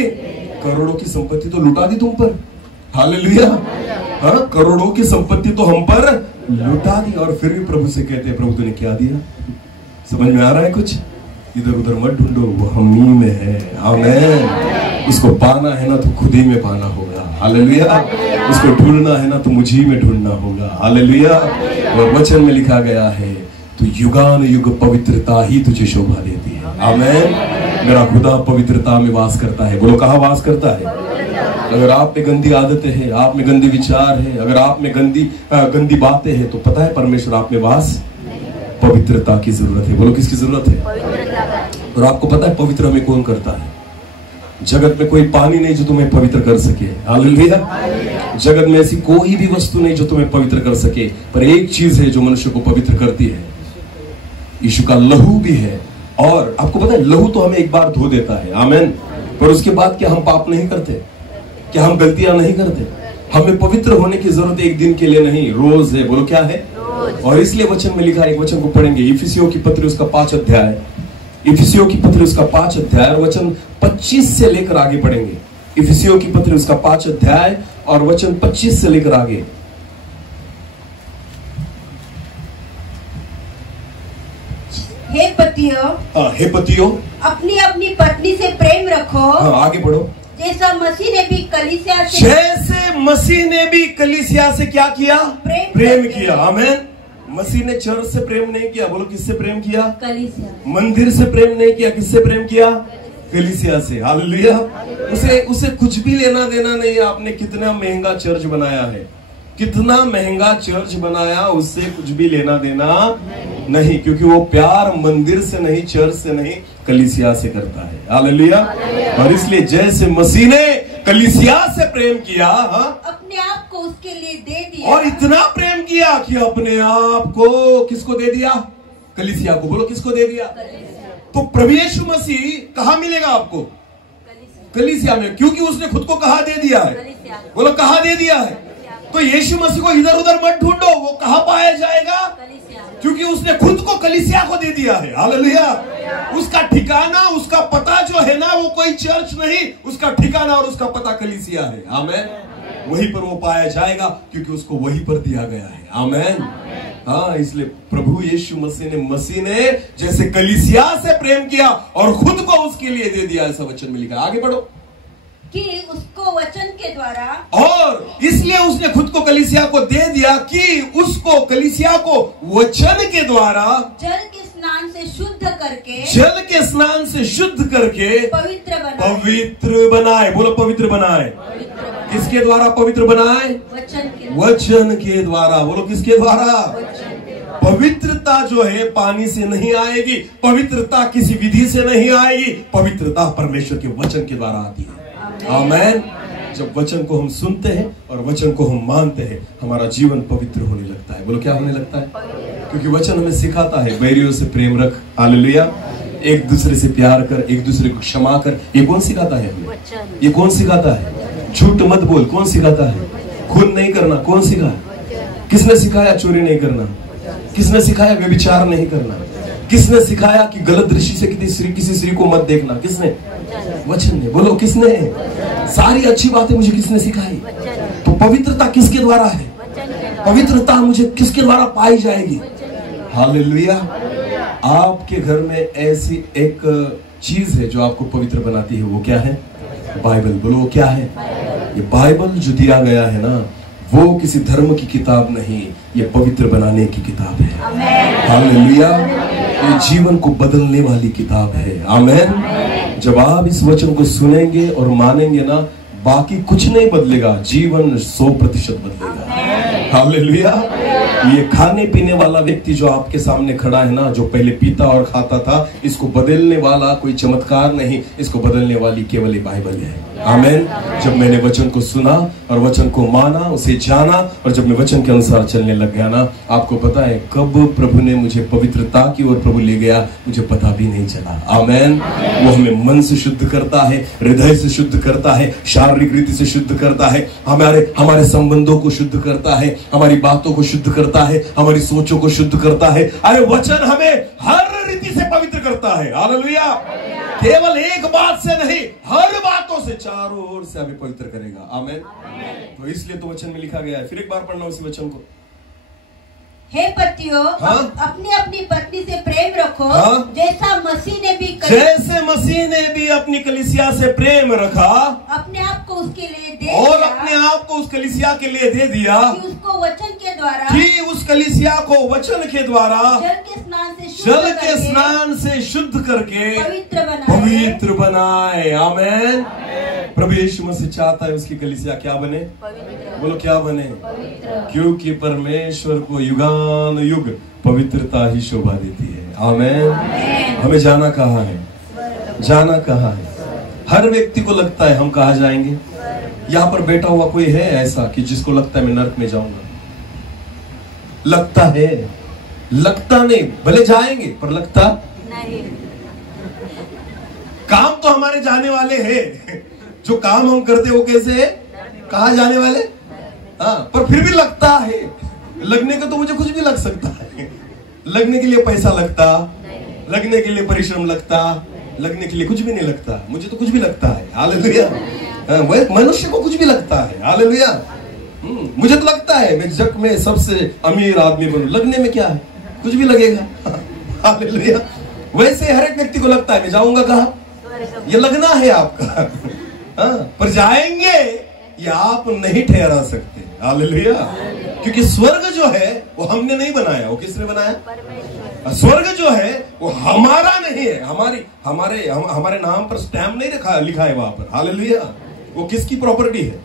करोड़ों की संपत्ति तो लुटा दी तुम पर। हालेलुया। हाँ, करोड़ों की संपत्ति तो हम पर लुटा दी, और फिर भी प्रभु से कहते हैं प्रभु तूने क्या दिया? समझ में आ रहा है कुछ? इधर उधर मत ढूंढो, वो हम ही में है। आमीन। उसको पाना है ना तो खुद ही में पाना होगा। हालेलुया। उसको ढूंढना है ना तो मुझी में ढूंढना होगा। हालेलुया। और वचन में लिखा गया है, तो युगान युग पवित्रता ही तुझे शोभा देती है। आमीन। मेरा खुदा पवित्रता में वास करता है। बोलो कहाँ वास करता है? अगर आप में गंदी आदतें हैं, आप में गंदे विचार है, अगर आप में गंदी बातें हैं, तो पता है परमेश्वर आप में वास, पवित्रता की जरूरत है। बोलो किसकी जरूरत है? और आपको पता है पवित्र हमें कौन करता है? जगत में कोई पानी नहीं जो तुम्हें पवित्र कर सके। हालेलुया। जगत में ऐसी कोई भी वस्तु नहीं जो तुम्हें पवित्र कर सके, पर एक चीज है जो मनुष्य को पवित्र करती है, यीशु का लहू भी है। और आपको पता है लहू तो हमें एक बार धो देता है। आमीन। पर उसके बाद क्या हम पाप नहीं करते? क्या हम गलतियां नहीं करते? हमें पवित्र होने की जरूरत एक दिन के लिए नहीं, रोज है। बोलो क्या है? और इसलिए वचन में लिखा है, एक वचन को पढ़ेंगे, इफिसियों की पत्री उसका 5 अध्याय इफिसियों की पत्री उसका 5 अध्याय और वचन 25 से लेकर आगे पढ़ेंगे। इफिसियों की पत्री उसका 5 अध्याय और वचन 25 से लेकर आगे। हे पतियों, अपनी अपनी पत्नी से प्रेम रखो। आगे बढ़ो। जैसा मसीह ने भी कलीसिया से कलीसिया से क्या किया? प्रेम किया। आमीन। मसीह ने चर्च से प्रेम नहीं किया। बोलो किससे प्रेम किया? कलीसिया। मंदिर से प्रेम नहीं किया। किससे प्रेम किया? कलीसिया से। हालेलुया। उसे कुछ भी लेना देना नहीं है। आपने कितना महंगा चर्च बनाया है, कितना महंगा चर्च बनाया, उससे कुछ भी लेना देना नहीं, क्योंकि वो प्यार मंदिर से नहीं, चर्च से नहीं, कलीसिया से करता है। हालेलुया। और इसलिए जैसे मसीह ने कलीसिया से प्रेम किया, अपने आप को उसके लिए दे दिया, और इतना प्रेम किया कि अपने आप को किसको दे दिया? कलीसिया को। बोलो किसको दे दिया? तो प्रभु यीशु मसीह कहाँ मिलेगा आपको? कलीसिया में, क्योंकि उसने खुद को कहाँ दे दिया है? बोलो कहाँ दे दिया है? तो यीशु मसीह को इधर उधर मत ढूंढो, वो कहाँ पाया जाएगा? क्योंकि उसने खुद को कलीसिया को दे दिया है। हालेलुया। उसका ठिकाना, उसका पता जो है ना, वो कोई चर्च नहीं, उसका ठिकाना और उसका पता कलीसिया है। आमीन। वहीं पर वो पाया जाएगा, क्योंकि उसको वहीं पर दिया गया है। आमीन। हाँ, इसलिए प्रभु यीशु मसीह ने जैसे कलीसिया से प्रेम किया और खुद को उसके लिए दे दिया, ऐसा वचन में लिखा। आगे बढ़ो। कि उसको वचन के द्वारा, और इसलिए उसने खुद को कलीसिया को दे दिया कि उसको कलीसिया को वचन के द्वारा जल के स्नान से शुद्ध करके पवित्र बनाए। बोलो पवित्र बनाए। किसके द्वारा पवित्र बनाए? वचन के द्वारा। बोलो किसके द्वारा? पवित्रता जो है पानी से नहीं आएगी, पवित्रता किसी विधि से नहीं आएगी, पवित्रता परमेश्वर के वचन के द्वारा आती है। आमीन। जब वचन को हम सुनते हैं और वचन को हम मानते हैं, हमारा जीवन पवित्र होने लगता है। बोलो क्या होने लगता है? क्योंकि वचन हमें सिखाता है बैरियों से प्रेम रख। हालेलुया। एक दूसरे से प्यार कर, एक दूसरे को क्षमा कर। ये कौन सिखाता है हमें? ये कौन सिखाता है? झूठ मत बोल, कौन सिखाता है? खून नहीं करना, कौन सिखाया? किसने सिखाया चोरी नहीं करना? किसने सिखाया व्यभिचार नहीं करना? किसने सिखाया कि गलत दृष्टि से किसी स्त्री को मत देखना? किसने? वचन ने। बोलो किसने? सारी अच्छी बातें मुझे किसने सिखाई? तो पवित्रता किसके द्वारा है? पवित्रता मुझे किसके द्वारा पाई जाएगी? हालेलुया। आपके घर में ऐसी एक चीज है जो आपको पवित्र बनाती है। वो क्या है? बाइबल। बोलो वो क्या है? ये बाइबल जो दिया गया है ना, वो किसी धर्म की किताब नहीं, ये पवित्र बनाने की किताब है। हालेलुया। ये जीवन को बदलने वाली किताब है। आमीन। जब आप इस वचन को सुनेंगे और मानेंगे ना, बाकी कुछ नहीं बदलेगा, जीवन 100% बदलेगा। हालेलुया। ये खाने पीने वाला व्यक्ति जो आपके सामने खड़ा है ना, जो पहले पीता और खाता था, इसको बदलने वाला कोई चमत्कार नहीं, इसको बदलने वाली केवल बाइबल है। आमीन। जब मैंने वचन को सुना और वचन को माना, उसे जाना, और जब मैं वचन के अनुसार चलने लग गया ना, आपको पता है कब प्रभु ने मुझे पवित्रता की ओर प्रभु ले गया, मुझे पता भी नहीं चला। आमीन। वो हमें मन से शुद्ध करता है, हृदय से शुद्ध करता है, शारीरिक रीति से शुद्ध करता है, हमारे संबंधों को शुद्ध करता है, हमारी बातों को शुद्ध करता है, हमारी सोचों को शुद्ध करता है। अरे वचन हमें हर रीति से पवित्र करता है। हालेलुया। केवल एक बात से नहीं, हर बातों से, चारों ओर से हमें पवित्र करेगा। आमीन। तो इसलिए तो वचन में लिखा गया है। फिर एक बार पढ़ना उसी वचन को। हे पतियों, अपनी अपनी पत्नी से प्रेम रखो, जैसा मसीह ने भी अपनी कलीसिया से प्रेम रखा, अपने आप को उसके लिए दे और दिया, अपने आप को उस कलीसिया के लिए दे दिया, कि उसको वचन के द्वारा, कि उस कलीसिया को वचन के द्वारा जल के स्नान से शुद्ध करके पवित्र बनाए। आमीन। प्रभु यीशु मसीह चाहता है उसकी कलीसिया क्या बने? बोलो क्या बने? क्योंकि परमेश्वर को युगान युग पवित्रता ही शोभा देती है। आमीन। हमें जाना कहाँ है? जाना कहाँ है? हर व्यक्ति को लगता है हम कहाँ जाएंगे। यहाँ पर बैठा हुआ कोई है ऐसा कि जिसको लगता है मैं नरक में जाऊंगा? लगता है? लगता नहीं, भले जाएंगे पर लगता नहीं। काम तो हमारे जाने वाले हैं, जो काम हम करते वो कैसे है? कहाँ जाने वाले? हाँ, पर फिर भी लगता है। लगने का तो मुझे कुछ भी लग सकता है। लगने के लिए पैसा लगता लगने के लिए परिश्रम लगता, लगने के लिए कुछ भी नहीं लगता। मुझे तो कुछ भी लगता है, हालेलुया। मनुष्य को कुछ भी लगता है, हालेलुया। मुझे तो लगता है मैं जग में सबसे अमीर आदमी बनूं, लगने में क्या है, कुछ भी लगेगा, हालेलुया। वैसे हर एक व्यक्ति को लगता है मैं जाऊंगा कहाँ, ये लगना है आपका, पर जाएंगे ये आप नहीं ठहरा सकते, हालेलुया। क्योंकि स्वर्ग जो है वो हमने नहीं बनाया, वो किसने बनाया? स्वर्ग जो है वो हमारा नहीं है, हमारे नाम पर स्टैम्प नहीं लिखा है वहां पर, हालेलुया। वो किसकी प्रॉपर्टी है?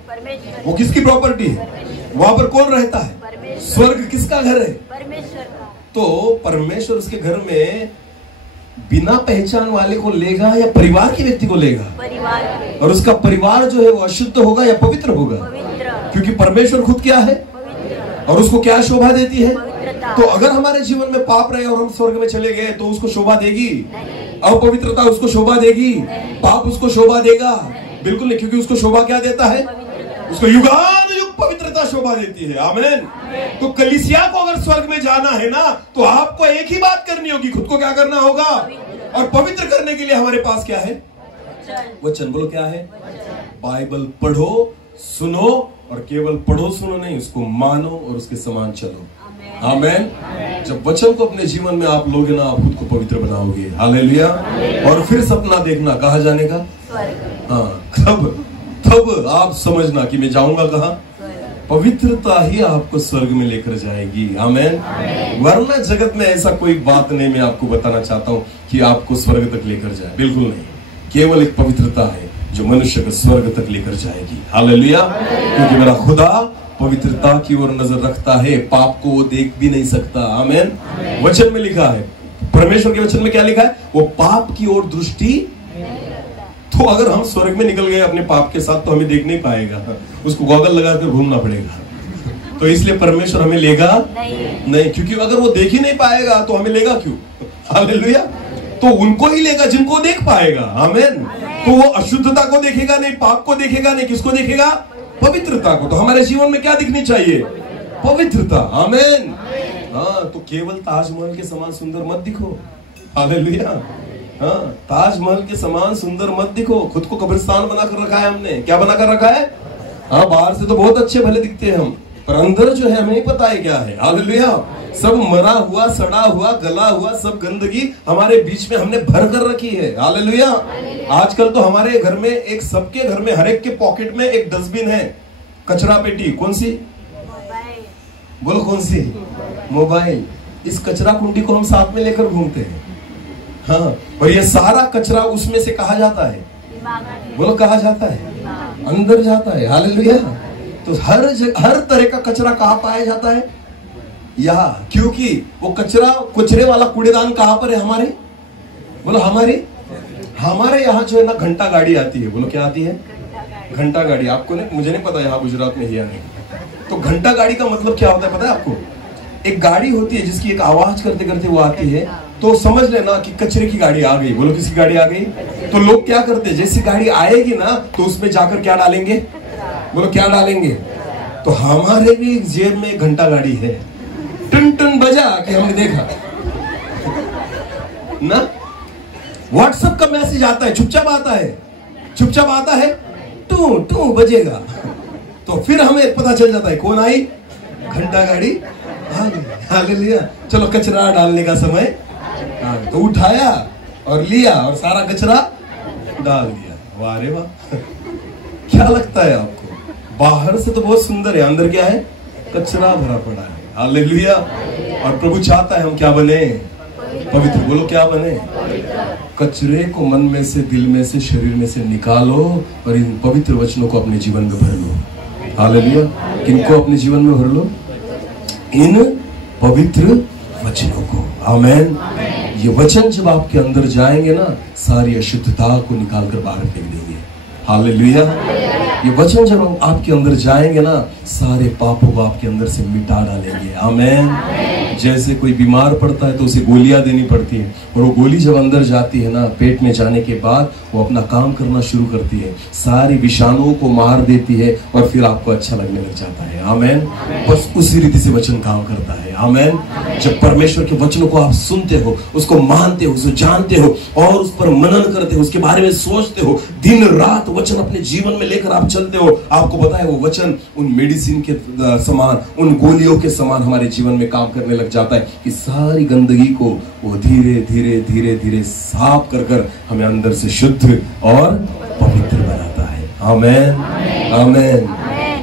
वो किसकी प्रॉपर्टी है? वहां पर कौन रहता है? स्वर्ग किसका घर है? परमेश्वर का। तो परमेश्वर उसके घर में बिना पहचान वाले को लेगा या परिवार के व्यक्ति को लेगा? परिवार। और उसका परिवार जो है वो अशुद्ध होगा या पवित्र होगा? पवित्र। क्योंकि क्योंकि परमेश्वर खुद क्या है? पवित्र। और उसको क्या शोभा देती है? पवित्रता। तो अगर हमारे जीवन में पाप रहे और हम स्वर्ग में चले गए तो उसको शोभा देगी? अपवित्रता उसको शोभा देगी? पाप उसको शोभा देगा? बिल्कुल नहीं, क्योंकि उसको शोभा क्या देता है? उसको युगानुयुग पवित्रता शोभा देती है, आमीन। तो कलीसिया को अगर स्वर्ग में जाना है ना, तो आपको एक ही बात करनी होगी, खुद को क्या करना होगा? और पवित्र करने के लिए हमारे पास क्या है? वचन। बोलो क्या है? बाइबल पढ़ो, सुनो, और केवल पढ़ो सुनो नहीं, उसको मानो और उसके समान चलो, आमीन। जब वचन को अपने जीवन में आप लोगे ना, आप खुद को पवित्र बनाओगे, हालेलुया। और फिर सपना देखना कहाँ जाने का? हाँ, तब आप समझना कि मैं जाऊंगा कहाँ? पवित्रता ही आपको स्वर्ग में लेकर जाएगी, आमीन। वरना जगत में ऐसा कोई बात नहीं मैं आपको बताना चाहता हूँ कि आपको स्वर्ग तक लेकर जाए, बिल्कुल नहीं। केवल एक पवित्रता है जो मनुष्य को स्वर्ग तक लेकर जाएगी, हालेलुया। क्योंकि मेरा खुदा पवित्रता की ओर नजर रखता है, पाप को वो देख भी नहीं सकता, आमीन। वचन में लिखा है, परमेश्वर के वचन में क्या लिखा है? वो पाप की ओर दृष्टि। तो अगर हम स्वर्ग में निकल गए अपने पाप के साथ तो हमें देख नहीं पाएगा, उसको गॉगल लगाकर घूमना पड़ेगा। तो इसलिए परमेश्वर हमें लेगा नहीं, क्योंकि अगर वो देख ही नहीं पाएगा तो हमें लेगा क्यों? हालेलुया। तो उनको ही लेगा जिनको देख पाएगा, आमीन। तो वो अशुद्धता को देखेगा नहीं, पाप को देखेगा नहीं, किसको देखेगा? पवित्रता को। तो हमारे जीवन में क्या दिखनी चाहिए? पवित्रता, आमीन। हाँ, तो केवल ताजमहल के समान सुंदर मत दिखो, हालेलुया। हाँ, ताजमहल के समान सुंदर मत दिखो। खुद को कब्रिस्तान बनाकर रखा है हमने, क्या बनाकर रखा है? हाँ, बाहर से तो बहुत अच्छे भले दिखते हैं हम, पर अंदर जो है हमें नहीं पता है क्या है, हालेलुया। सब मरा हुआ, सड़ा हुआ, गला हुआ, सब गंदगी हमारे बीच में हमने भर कर रखी है, हालेलुया। आजकल तो हमारे घर में, एक सबके घर में, हर एक के पॉकेट में एक डस्टबिन है, कचरा पेटी। कौन सी? बोलो कौन सी? मोबाइल। इस कचरा कुंडी को हम साथ में लेकर घूमते हैं, हाँ। और ये सारा कचरा उसमें से कहा जाता है? बोलो कहा जाता है? अंदर जाता है, हालेलुया। तो हर तरह का कचरा कहाँ पाया जाता है? यहाँ। क्योंकि वो कचरे वाला कूड़ेदान कहाँ पर है? हमारे, बोलो हमारे यहाँ जो है ना घंटा गाड़ी आती है। बोलो क्या आती है? घंटा गाड़ी। आपको नहीं, मुझे नहीं पता यहाँ गुजरात में ही या नहीं। तो घंटा गाड़ी का मतलब क्या होता है पता है आपको? एक गाड़ी होती है जिसकी एक आवाज करते करते वो आती है, तो समझ लेना कि कचरे की गाड़ी आ गई। बोलो किसकी गाड़ी आ गई? तो लोग क्या करते हैं, जैसी गाड़ी आएगी ना तो उसमें जाकर क्या डालेंगे? बोलो क्या डालेंगे? तो हमारे भी जेब में एक घंटा गाड़ी है, टन टन बजा के हमने देखा ना। व्हाट्सएप का मैसेज आता है, चुपचाप आता है, टू टू बजेगा, तो फिर हमें पता चल जाता है कौन आई? घंटा गाड़ी, हालेलुया। चलो कचरा डालने का समय। तो उठाया और लिया और सारा कचरा डाल दिया। वाह रे वाह। क्या लगता है आपको? बाहर से तो बहुत सुंदर है, अंदर क्या है? कचरा भरा पड़ा है, हालेलुया। और प्रभु चाहता है हम क्या बने? पवित्र। बोलो क्या बने? कचरे को मन में से, दिल में से, शरीर में से निकालो और इन पवित्र वचनों को अपने जीवन में भर लो, हालेलुया। किनको अपने जीवन में भर लो? इन पवित्र वचनों को, आमीन। ये वचन जब आपके अंदर जाएंगे ना, सारी अशुद्धता को निकाल कर बाहर फेंक देंगे, हालेलुया। ये वचन जब आपके अंदर जाएंगे ना, सारे पापों को आपके अंदर से मिटा डालेंगे, आमीन। जैसे कोई बीमार पड़ता है तो उसे गोलियां देनी पड़ती है, और वो गोली जब अंदर जाती है ना, पेट में जाने के बाद वो अपना काम करना शुरू करती है, सारी विषाणुओं को मार देती है और फिर आपको अच्छा लगने लग जाता है। आमेन। बस उसी रीति से वचन काम करता है। आमेन। जब परमेश्वर के वचनों को आप सुनते हो, उसको मानते हो, उसे जानते हो और उस पर मनन करते हो, उसके बारे में सोचते हो, दिन रात वचन अपने जीवन में लेकर आप चलते हो, आपको पता है वो वचन उन मेडिसिन के समान, उन गोलियों के समान हमारे जीवन में काम करने लग जाता है कि सारी गंदगी को वो धीरे धीरे धीरे धीरे साफ कर कर हमें अंदर से शुद्ध और पवित्र बनाता है। आमेन। आमेन।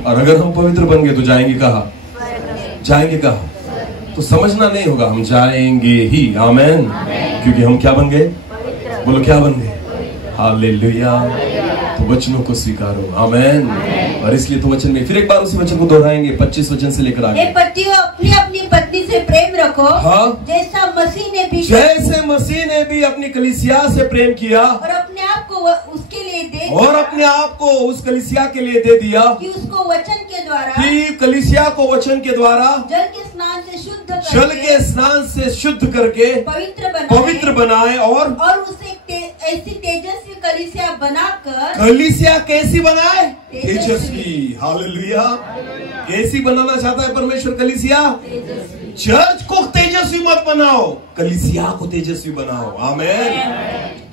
और अगर हम पवित्र बन गए तो जाएंगे कहाँ? जाएंगे कहाँ? तो समझना नहीं होगा, हम जाएंगे ही। आमेन। क्योंकि हम क्या बन गए? बोलो क्या बन गए? हालेलुया। तो वचनों को स्वीकारो। आमेन। और इसलिए तो वचन में फिर एक बार उसी वचन को दोहराएंगे 25 वचन से लेकर आगे। पतियों अपनी अपनी पत्नी से प्रेम रखो। हाँ? जैसे मसीह ने भी अपनी कलीसिया से प्रेम किया और अपने आप को उसके लिए दे दिया, और अपने आप को उस कलीसिया के लिए दे दिया कि उसको वचन के द्वारा, कि कलीसिया को वचन के द्वारा जल के स्नान से शुद्ध करके पवित्र बनाए और उसे ऐसी तेजस्वी कलीसिया बनाकर, कलीसिया कैसी बनाए? तेजस्वी। हालेलुया। कैसी बनाना चाहता है परमेश्वर कलीसिया? चर्च को तेजस्वी मत बनाओ, कलीसिया को तेजस्वी बनाओ। आमेन।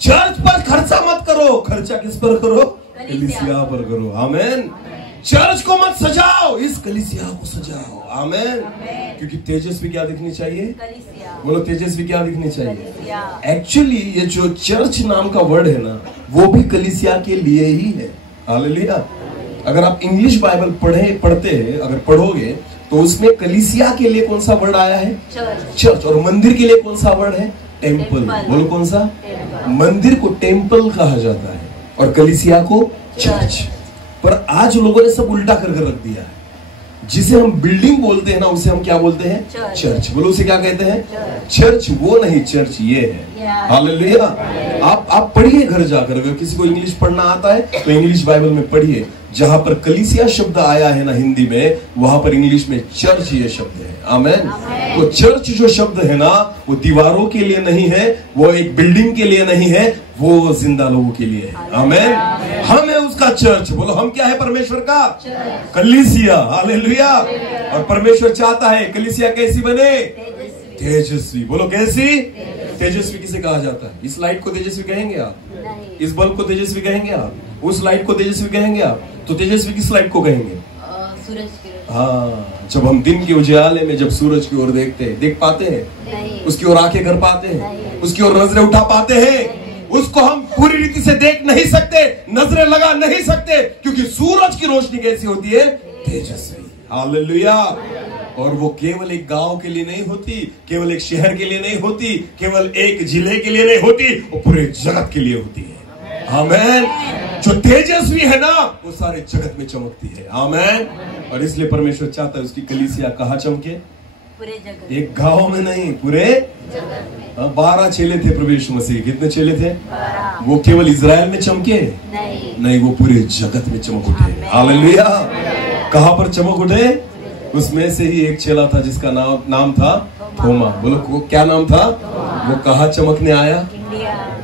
चर्च पर खर्चा मत करो, खर्चा किस पर करो? कलीसिया पर करो। आमेन। चर्च को मत सजाओ, इस कलीसिया को सजाओ। आमेन। क्योंकि तेजस्वी क्या दिखनी चाहिए? बोलो तेजस्वी क्या दिखनी चाहिए? एक्चुअली ये जो चर्च नाम का वर्ड है ना, वो भी कलीसिया के लिए ही है। हालेलुया। अगर आप इंग्लिश बाइबल पढ़ते हैं, अगर पढ़ोगे तो उसमें कलीसिया के लिए कौन सा वर्ड आया है? चर्च। और मंदिर के लिए कौन सा वर्ड है? टेम्पल। बोलो कौन सा? मंदिर को टेम्पल कहा जाता है और कलीसिया को चर्च। पर आज लोगों ने सब उल्टा कर रख दिया है। जिसे हम बिल्डिंग बोलते हैं ना, उसे हम क्या बोलते हैं? चर्च। बोलो उसे क्या कहते हैं? चर्च वो नहीं, चर्च ये है। हालेलुया। आप पढ़िए घर जाकर, अगर किसी को इंग्लिश पढ़ना आता है तो इंग्लिश बाइबल में पढ़िए, जहां पर कलीसिया शब्द आया है ना हिंदी में, वहां पर इंग्लिश में चर्च ये शब्द है। आमेन। तो चर्च जो शब्द है ना, वो दीवारों के लिए नहीं है, वो एक बिल्डिंग के लिए नहीं है, वो जिंदा लोगों के लिए है। आमेन। हम है उसका चर्च। बोलो हम क्या है? परमेश्वर का कलीसिया। हालेलुया। और परमेश्वर चाहता है कलीसिया कैसी बने? तेजस्वी। बोलो कैसी? तेजस्वी किसे कहा जाता है? इस लाइट को तेजस्वी कहेंगे आप? इस बल्ब को तेजस्वी कहेंगे आप? उस लाइट को तेजस्वी कहेंगे आप? तो तेजस्वी किस लाइट को कहेंगे? सूरज की। हाँ, जब हम दिन के उजाले में जब सूरज की ओर देखते हैं, देख पाते हैं? उसकी ओर आंखें कर पाते हैं? उसकी ओर नजरें उठा पाते हैं? उसको हम पूरी रीति से देख नहीं सकते, नजरें लगा नहीं सकते, क्योंकि सूरज की रोशनी कैसी होती है? तेजस्वी। हालेलुया। और वो केवल एक गांव के लिए नहीं होती, केवल एक शहर के लिए नहीं होती, केवल एक जिले के लिए नहीं होती, वो पूरे जगत के लिए होती है। आमेन। जो तेजस्वी है ना, वो सारे जगत में चमकती है। आमेन। और इसलिए परमेश्वर चाहता है उसकी कलीसिया कहाँ चमके? पूरे जगत। एक गांव में नहीं, पूरे जगत में। 12 चेले थे प्रभु यीशु मसीह। कितने चेले थे? वो केवल इजराइल में चमके? नहीं, वो पूरे जगत में चमक उठे। हालेलुया। कहां पर चमक उठे? उसमें से ही एक चेला था जिसका नाम था थोमा। बोलो क्या नाम था? वो कहाँ चमकने आया?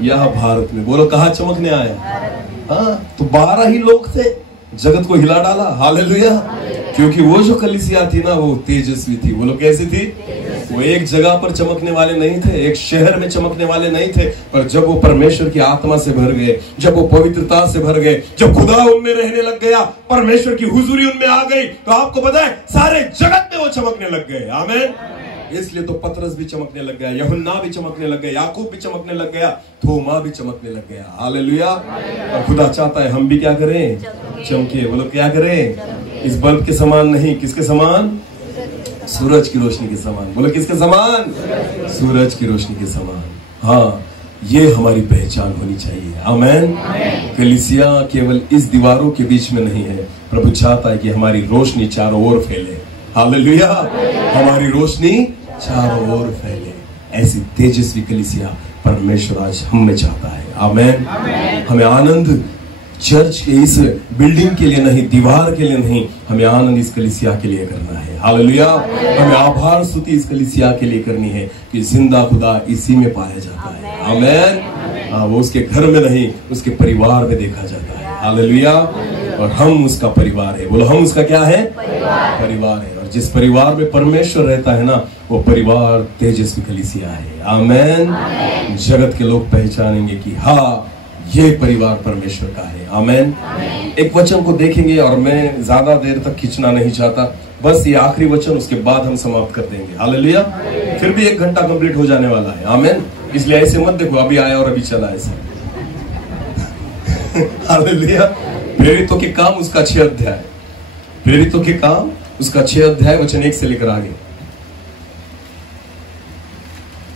यह भारत में। बोलो कहाँ चमकने आया? हाँ, तो 12 ही लोग थे, जगत को हिला डाला। हालेलुया। क्योंकि वो जो कलीसिया थी ना, वो तेजस्वी थी। बोलो कैसी थी? वो एक जगह पर चमकने वाले नहीं थे, एक शहर में चमकने वाले नहीं थे, पर जब वो परमेश्वर की आत्मा से भर गए, जब वो पवित्रता से भर गए, जब खुदा उनमें रहने लग गया, परमेश्वर की हुजूरी उनमें आ गई, तो आपको पता है सारे जगत में वो चमकने लग गए। आमीन। इसलिए तो पतरस भी चमकने लग गया, यूहन्ना भी चमकने लग गया, याकूब भी चमकने लग गया, थोमा भी चमकने लग गया। हालेलुया। और खुदा चाहता है हम भी क्या करें? चमके। बोलो क्या करें? इस बल्ब के समान नहीं, किसके समान? सूरज की रोशनी के समान। बोलो किसके समान? सूरज की रोशनी के समान। हाँ, ये हमारी पहचान होनी चाहिए। आमीन। कलीसिया केवल इस दीवारों के बीच में नहीं है, प्रभु चाहता है कि हमारी रोशनी चारों ओर फैले। हालेलुया। हमारी रोशनी चारों ओर फैले। ऐसी तेजस्वी कलीसिया परमेश्वर आज हम में चाहता है। आमीन। हमें आनंद चर्च के इस बिल्डिंग के लिए नहीं, दीवार के लिए नहीं, हमें आनंद इस कलीसिया के लिए करना है। हालेलुया। हमें आभार स्तुति इस कलीसिया के लिए करनी है कि जिंदा खुदा इसी में पाया जाता है। आमीन। हाँ, वो उसके घर में नहीं, उसके परिवार में देखा जाता है। हालेलुया। और हम उसका परिवार है। बोलो, हम उसका क्या है? परिवार है। और जिस परिवार में परमेश्वर रहता है ना, वो परिवार तेजस्वी कलीसिया है। आमीन। जगत के लोग पहचानेंगे कि हाँ, ये परिवार परमेश्वर का है। आमीन। एक वचन को देखेंगे और मैं ज्यादा देर तक खींचना नहीं चाहता, बस ये आखिरी वचन, उसके बाद हम समाप्त कर देंगे। हालेलुया। फिर भी 1 घंटा कंप्लीट हो जाने वाला है। आमीन। इसलिए ऐसे मत देखो अभी आया और अभी चला, ऐसा। हालेलुया। प्रेरितों के काम उसका 6 अध्याय, प्रेरितों के काम उसका 6 अध्याय वचन 1 से लेकर आगे।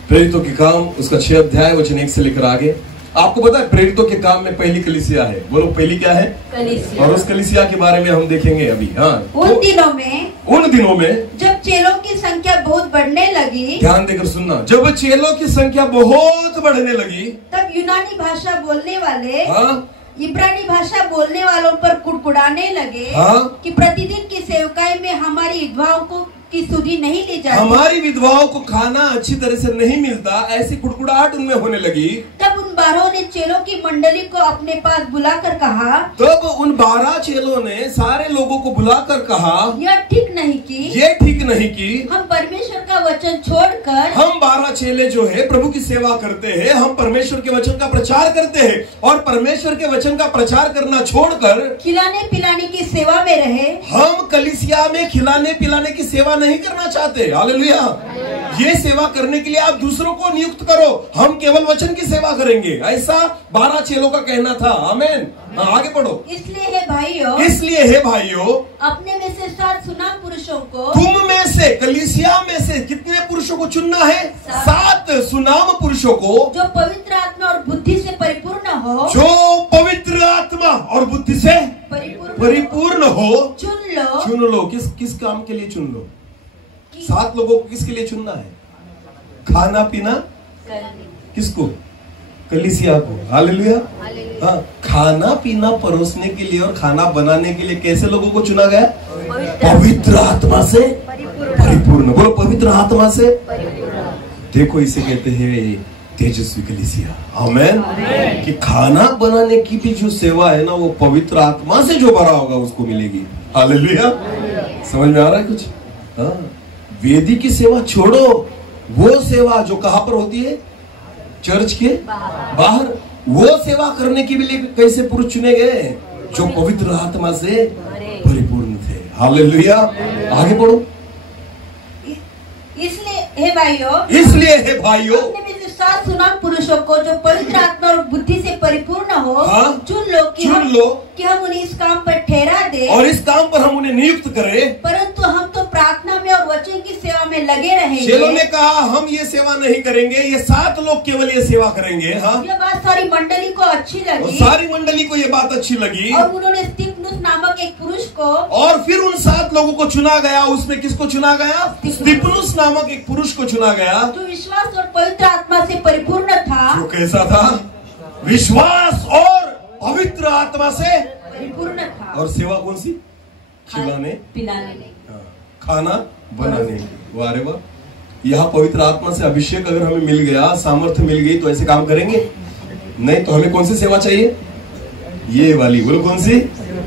प्रेरितों के काम उसका 6 अध्याय वचन 1 से लेकर आगे। आपको पता है प्रेरितों के काम में पहली कलीसिया है। बोलो, पहली क्या है? कलीसिया। और उस कलीसिया के बारे में हम देखेंगे अभी। हाँ, उन दिनों में जब चेलों की संख्या बहुत बढ़ने लगी, ध्यान देकर सुनना, जब चेलों की संख्या बहुत बढ़ने लगी, तब यूनानी भाषा बोलने वाले हाँ, इब्रानी भाषा बोलने वालों पर कुड़कुड़ाने लगे हाँ, कि प्रतिदिन की सेवकाई में हमारी विधवाओं को की सुधि नहीं ली जाती, हमारी विधवाओं को खाना अच्छी तरह से नहीं मिलता, ऐसी कुड़कुड़ाहट उनमें होने लगी। तब उन 12 ने चेलों की मंडली को अपने पास बुलाकर कहा, तब उन 12 चेलों ने सारे लोगों को बुलाकर कहा, यह ठीक नहीं कि ये ठीक नहीं कि हम परमेश्वर का वचन छोड़कर, हम 12 चेले जो है प्रभु की सेवा करते हैं, हम परमेश्वर के वचन का प्रचार करते हैं, और परमेश्वर के वचन का प्रचार करना छोड़कर खिलाने पिलाने की सेवा में रहे। हम कलीसिया में खिलाने पिलाने की सेवा नहीं करना चाहते। हालेलुया। ये सेवा करने के लिए आप दूसरों को नियुक्त करो, हम केवल वचन की सेवा करेंगे, ऐसा 12 चेलों का कहना था। आमीन। आगे पढ़ो। इसलिए हे भाइयों, अपने में से 7 सुनाम पुरुषों को, तुम में से, कलीसिया में से कितने पुरुषों को चुनना है? 7 सुनाम पुरुषों को, जो पवित्र आत्मा और बुद्धि से परिपूर्ण हो, जो पवित्र आत्मा और बुद्धि से परिपूर्ण हो। चुन लो। किस काम के लिए चुन लो? 7 लोगों को किसके लिए चुनना है? खाना पीना किसको? कलीसिया को। हालेलुया। हाँ, खाना पीना परोसने के लिए और खाना बनाने के लिए कैसे लोगों को चुना गया? पवित्र आत्मा से परिपूर्ण। बोलो, पवित्र आत्मा से। देखो, इसे कहते हैं तेजस्वी कलीसिया। आमीन। कि खाना बनाने की भी जो सेवा है ना, वो पवित्र आत्मा से जो भरा होगा उसको मिलेगी। हालेलुया। समझ में आ रहा है कुछ? हाँ, वेदी की सेवा छोड़ो, वो सेवा जो कहां पर होती है? चर्च के बाहर। वो सेवा करने के लिए कैसे पुरुष चुने गए? जो पवित्र आत्मा से परिपूर्ण थे। हालेलुया। आगे बढ़ो। इसलिए हे भाइयों, अपने में से 7 सुनाम पुरुषों को जो पवित्र आत्मा और बुद्धि से परिपूर्ण हो, हाँ? चुन लो कि हम उन्हें इस काम पर ठहरा दे, और इस काम पर हम उन्हें नियुक्त करें। परंतु हम तो प्रार्थना में और वचन की सेवा में लगे रहेंगे। चेलों ने कहा, हम ये सेवा नहीं करेंगे, ये 7 लोग केवल ये सेवा करेंगे। हाँ, यह बात सारी मंडली को अच्छी लगी, सारी मंडली को ये बात अच्छी लगी, और उन्होंने स्तिफनुस नामक एक पुरुष को, और फिर उन 7 लोगों को चुना गया। उसमें किसको चुना गया? स्तिफनुस नामक एक पुरुष को चुना गया, जो विश्वास और पवित्र आत्मा से परिपूर्ण था। जो कैसा था? विश्वास और पवित्र आत्मा से परिपूर्ण था। और सेवा कौन सी? खिलाने पिलाने, खाना बनाने की। वाह रे वाह। यहाँ पवित्र आत्मा से अभिषेक अगर हमें मिल गया, सामर्थ्य मिल गई, तो ऐसे काम करेंगे? नहीं तो हमें कौन सी सेवा चाहिए? ये वाली। बोलो, कौन सी?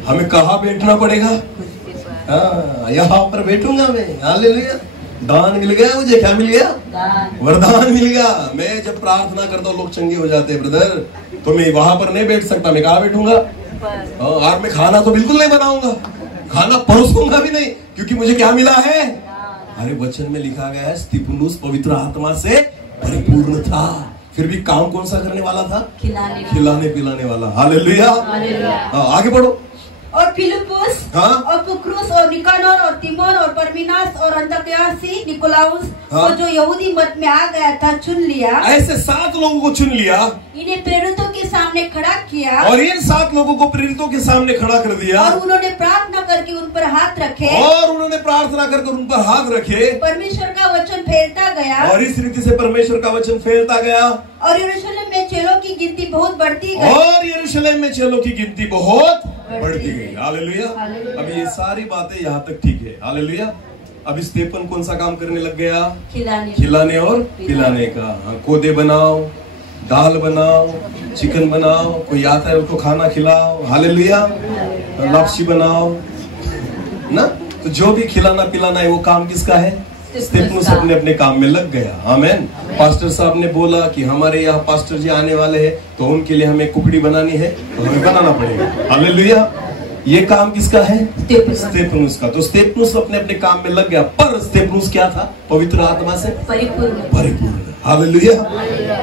हमें कहाँ बैठना पड़ेगा? हाँ, यहाँ पर बैठूंगा मैं। हालेलुया। दान मिल गया मुझे। क्या मिल गया? वरदान मिल गया। मैं जब प्रार्थना करता हूँ लोग चंगे हो जाते हैं ब्रदर, तो मैं वहां पर नहीं बैठ सकता। मैं कहाँ बैठूंगा? और मैं खाना तो बिल्कुल नहीं बनाऊंगा, खाना परोसूंगा भी नहीं, क्योंकि मुझे क्या मिला है? अरे वचन में लिखा गया है, स्तिफनुस पवित्र आत्मा से परिपूर्ण था। फिर भी काम कौन सा करने वाला था? खिलाने पिलाने वाला। हालेलुया। आगे बढ़ो। और फिलिपुस, हाँ? और कुक्रुस और निकानोर और तिमोन और परमीनास और अंतकियासी निकोलाउस, हाँ? जो यहूदी मत में आ गया था, चुन लिया। ऐसे 7 लोगों को चुन लिया, इन्हें प्रेरितों के सामने खड़ा किया, और इन 7 लोगों को प्रेरितों के सामने खड़ा कर दिया, और उन्होंने प्रार्थना करके उन पर हाथ रखे, उन पर हाथ रखे। परमेश्वर का वचन फैलता गया, और इस रीति से परमेश्वर का वचन फैलता गया, और यरूशलेम में चेलों की गिनती बहुत बढ़ती गई। और यरूशलेम में चेलों की गिनती बहुत बढ़ती गई। हालेलुया। अभी ये सारी बातें यहाँ तक ठीक है। हालेलुया। अब स्तेफन कौन सा काम करने लग गया? खिलाने और पिलाने का। हाँ, कोदे बनाओ, दाल बनाओ, चिकन बनाओ, कोई आता है उसको खाना खिलाओ। हालेलुया। लापसी बनाओ ना, तो जो भी खिलाना पिलाना है वो काम किसका है? स्तेफनुस अपने अपने काम में लग गया। आमेन। पास्टर साहब ने बोला कि हमारे यहाँ पास्टर जी आने वाले हैं, तो उनके लिए हमें कुकड़ी बनानी है, तो हमें बनाना पड़ेगा। हालेलुया। ये काम किसका है? स्तेफनुस का। तो स्तेफनुस अपने अपने काम में लग गया, पर स्तेफनुस क्या था? पवित्र आत्मा से परिपूर्ण। हालेलुया।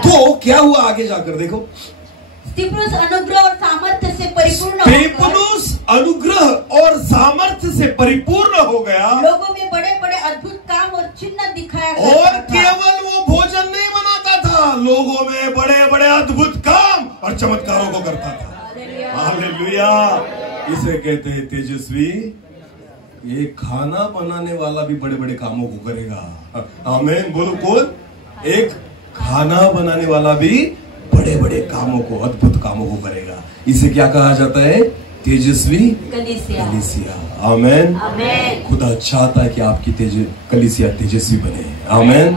तो क्या हुआ आगे जाकर देखो, स्तेफनुस अनुग्रह और सामर्थ्य से परिपूर्ण हो गया। लोगों में बड़े बड़े अद्भुत काम और चिन्ह दिखाया और केवल वो भोजन नहीं बनाता था, लोगों में बड़े बड़े अद्भुत काम और चमत्कारों को करता था। हालेलुया। इसे कहते हैं तेजस्वी। ये खाना बनाने वाला भी बड़े बड़े कामों को करेगा। आमीन। बोलो कौन? एक खाना बनाने वाला भी बड़े बड़े कामों को, अद्भुत कामों को करेगा। इसे क्या कहा जाता है? तेजस्वी कलीसिया। आमीन। खुदा चाहता है कि आपकी कलीसिया तेजस्वी बने। आमीन।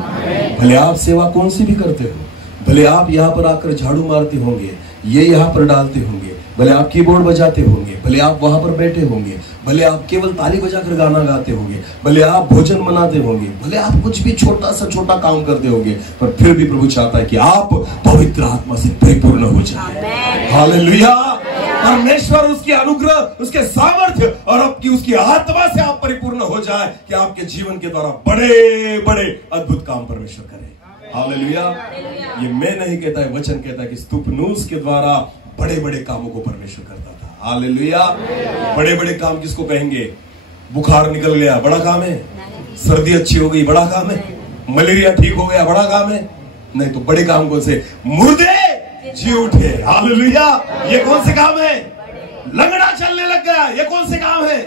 भले आप सेवा कौन सी भी करते हो, भले आप यहाँ पर आकर झाड़ू मारते होंगे, ये यहाँ पर डालते होंगे, भले आप कीबोर्ड बजाते होंगे, भले आप वहां पर बैठे होंगे, भले आप केवल ताली बजाकर गाना गाते होंगे, भले आप भोजन बनाते होंगे, भले आप कुछ भी छोटा सा छोटा काम करते होंगे, पर फिर भी प्रभु चाहता है कि आप पवित्र आत्मा से परिपूर्ण हो जाए। हालेलुया। परमेश्वर उसकी अनुग्रह, उसके सामर्थ्य और आपकी उसकी आत्मा से आप परिपूर्ण हो जाए कि आपके जीवन के द्वारा बड़े बड़े अद्भुत काम परमेश्वर करे। हालेलुया। ये मैं नहीं कहता है, वचन कहता है कि स्तेफनुस के द्वारा बड़े बड़े कामों को परमेश्वर करता था। हालेलुया। बड़े बड़े काम किसको कहेंगे? बुखार निकल गया, बड़ा काम है। सर्दी अच्छी हो गई, बड़ा काम है। मलेरिया ठीक हो गया, बड़ा काम है। नहीं तो बड़े काम कौन से? मुर्दे जी उठे। हालेलुया। ये कौन से काम है? लंगड़ा चलने लग गया, ये कौन से काम है?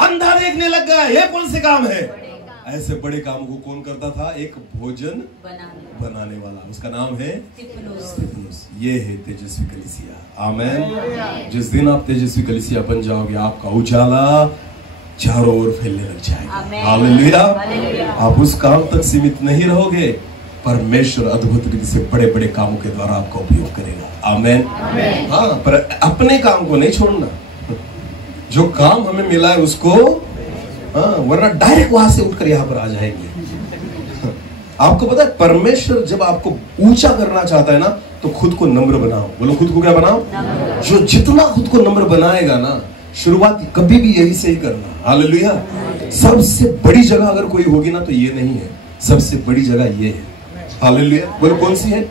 अंधा देखने लग गया, ये कौन से काम है? ऐसे बड़े कामों को कौन करता था? एक भोजन बनाने वाला, उसका नाम है स्तेफनुस। ये है तेजस्वी कलीसिया। आमीन। जिस दिन आप तेजस्वी कलीसिया बन जाओगे, आपका उजाला चारों ओर फैलने लग जाएगा। हालेलुया। आप उस काम तक सीमित नहीं रहोगे, परमेश्वर अद्भुत रीति से बड़े बड़े कामों के द्वारा आपका उपयोग करेगा। आमीन। हाँ, पर अपने काम को नहीं छोड़ना। जो काम हमें मिला है उसको, हाँ, वरना डायरेक्ट वहां से उठकर यहाँ पर आ जाएंगे। आपको पता है, परमेश्वर जब आपको ऊंचा करना चाहता है ना, तो खुद को नम्र बनाओ। बोलो, खुद को क्या बनाओ? जो जितना खुद को नम्र बनाएगा ना, शुरुआत कभी भी यही से ही करना। हालेलुया। सबसे बड़ी जगह अगर कोई होगी ना, तो ये नहीं है, सबसे बड़ी जगह ये है। हालेलुया। बोलो, कौन सी है?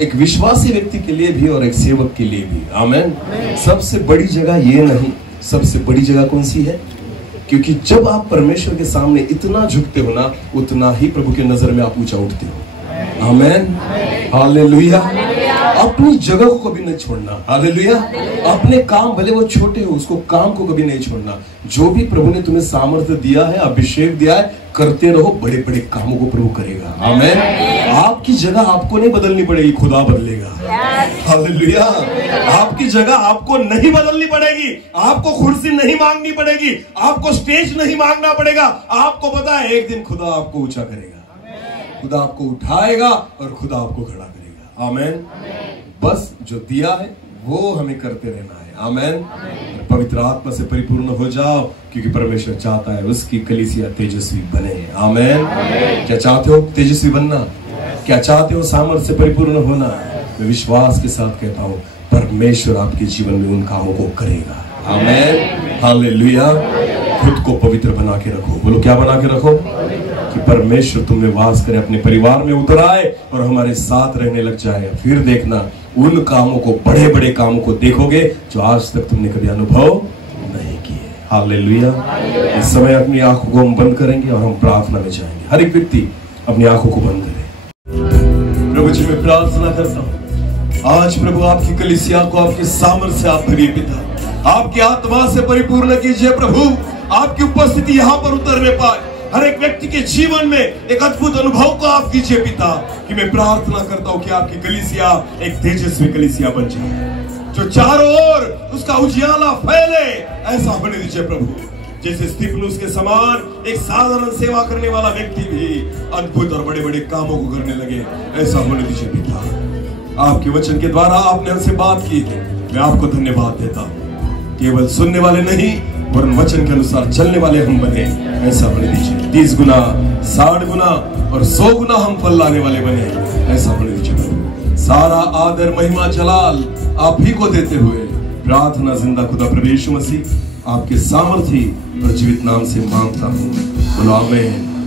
एक विश्वासी व्यक्ति के लिए भी और एक सेवक के लिए भी। आमीन। सबसे बड़ी जगह ये नहीं, सबसे बड़ी जगह कौन सी है? क्योंकि जब आप परमेश्वर के सामने इतना झुकते हो ना, उतना ही प्रभु के नजर में आप ऊंचा उठते हो। आमीन। हालेलुया। अपनी जगह को कभी नहीं छोड़ना। हालेलुया। अपने काम भले वो छोटे हो, उसको काम को कभी नहीं छोड़ना। जो भी प्रभु ने तुम्हें सामर्थ्य दिया है, अभिषेक दिया है, करते रहो। बड़े बड़े कामों को प्रभु करेगा। आमीन। आपकी जगह आपको नहीं बदलनी पड़ेगी, खुदा बदलेगा। हालेलुया। आपकी जगह आपको नहीं बदलनी पड़ेगी, आपको कुर्सी नहीं मांगनी पड़ेगी, आपको स्टेज नहीं मांगना पड़ेगा। आपको पता है, एक दिन खुदा आपको ऊंचा करेगा, खुदा आपको उठाएगा और खुदा आपको खड़ा करेगा। आमीन। बस जो दिया है वो हमें करते रहना है। आमीन। पवित्र आत्मा से परिपूर्ण हो जाओ, क्योंकि परमेश्वर चाहता है उसकी कलीसिया तेजस्वी बने। आमीन। क्या चाहते हो तेजस्वी बनना? क्या चाहते हो सामर्थ्य से परिपूर्ण होना? मैं विश्वास के साथ कहता हूँ, परमेश्वर आपके जीवन में उन कामों को करेगा। आमीन। हालेलुया। खुद को पवित्र बना के रखो। बोलो, क्या बना के रखो? कि परमेश्वर तुम में वास करे, अपने परिवार में उतर आए और हमारे साथ रहने लग जाए। फिर देखना, उन कामों को, बड़े बड़े कामों को देखोगे जो आज तक तुमने कभी अनुभव नहीं किए। हालेलुया। इस समय अपनी आंखों को हम बंद करेंगे और हम प्रार्थना में जाएंगे। हर एक व्यक्ति अपनी आंखों को बंद करे। प्रभु जी, मैं प्रार्थना करता हूँ, आज प्रभु आपकी कलीसिया को आपके सामर्थ्य से आप भरिए पिता, आपकी आत्मा से परिपूर्ण कीजिए प्रभु। आपकी उपस्थिति यहाँ पर उतरने पाए, हर एक व्यक्ति के जीवन में एक अद्भुत अनुभव को आप कीजिए पिता। कि मैं प्रार्थना करता हूं कि आपकी कलीसिया एक तेजस्वी कलीसिया बन जाए, जो चारों ओर उसका उजियाला फैले, ऐसा होने दीजिए प्रभु। जैसे स्तिफनुस के समान एक साधारण सेवा करने वाला व्यक्ति भी अद्भुत और बड़े बड़े कामों को करने लगे, ऐसा होने दीजिए पिता। आपके वचन के द्वारा आपने हमसे बात की है, मैं आपको धन्यवाद देता हूं। केवल सुनने वाले नहीं, वरन वचन के अनुसार चलने वाले हम बने, ऐसा होने दीजिए। 30 गुना, 60 गुना और 100 गुना हम फल लाने वाले बने, ऐसा होने दीजिए प्रभु। सारा आदर, महिमा, जलाल आप ही को देते हुए प्रार्थना जिंदा खुदा प्रभु यीशु मसीह आपके सामर्थी और जीवित नाम से मांगता हूँ। बोलो आमीन।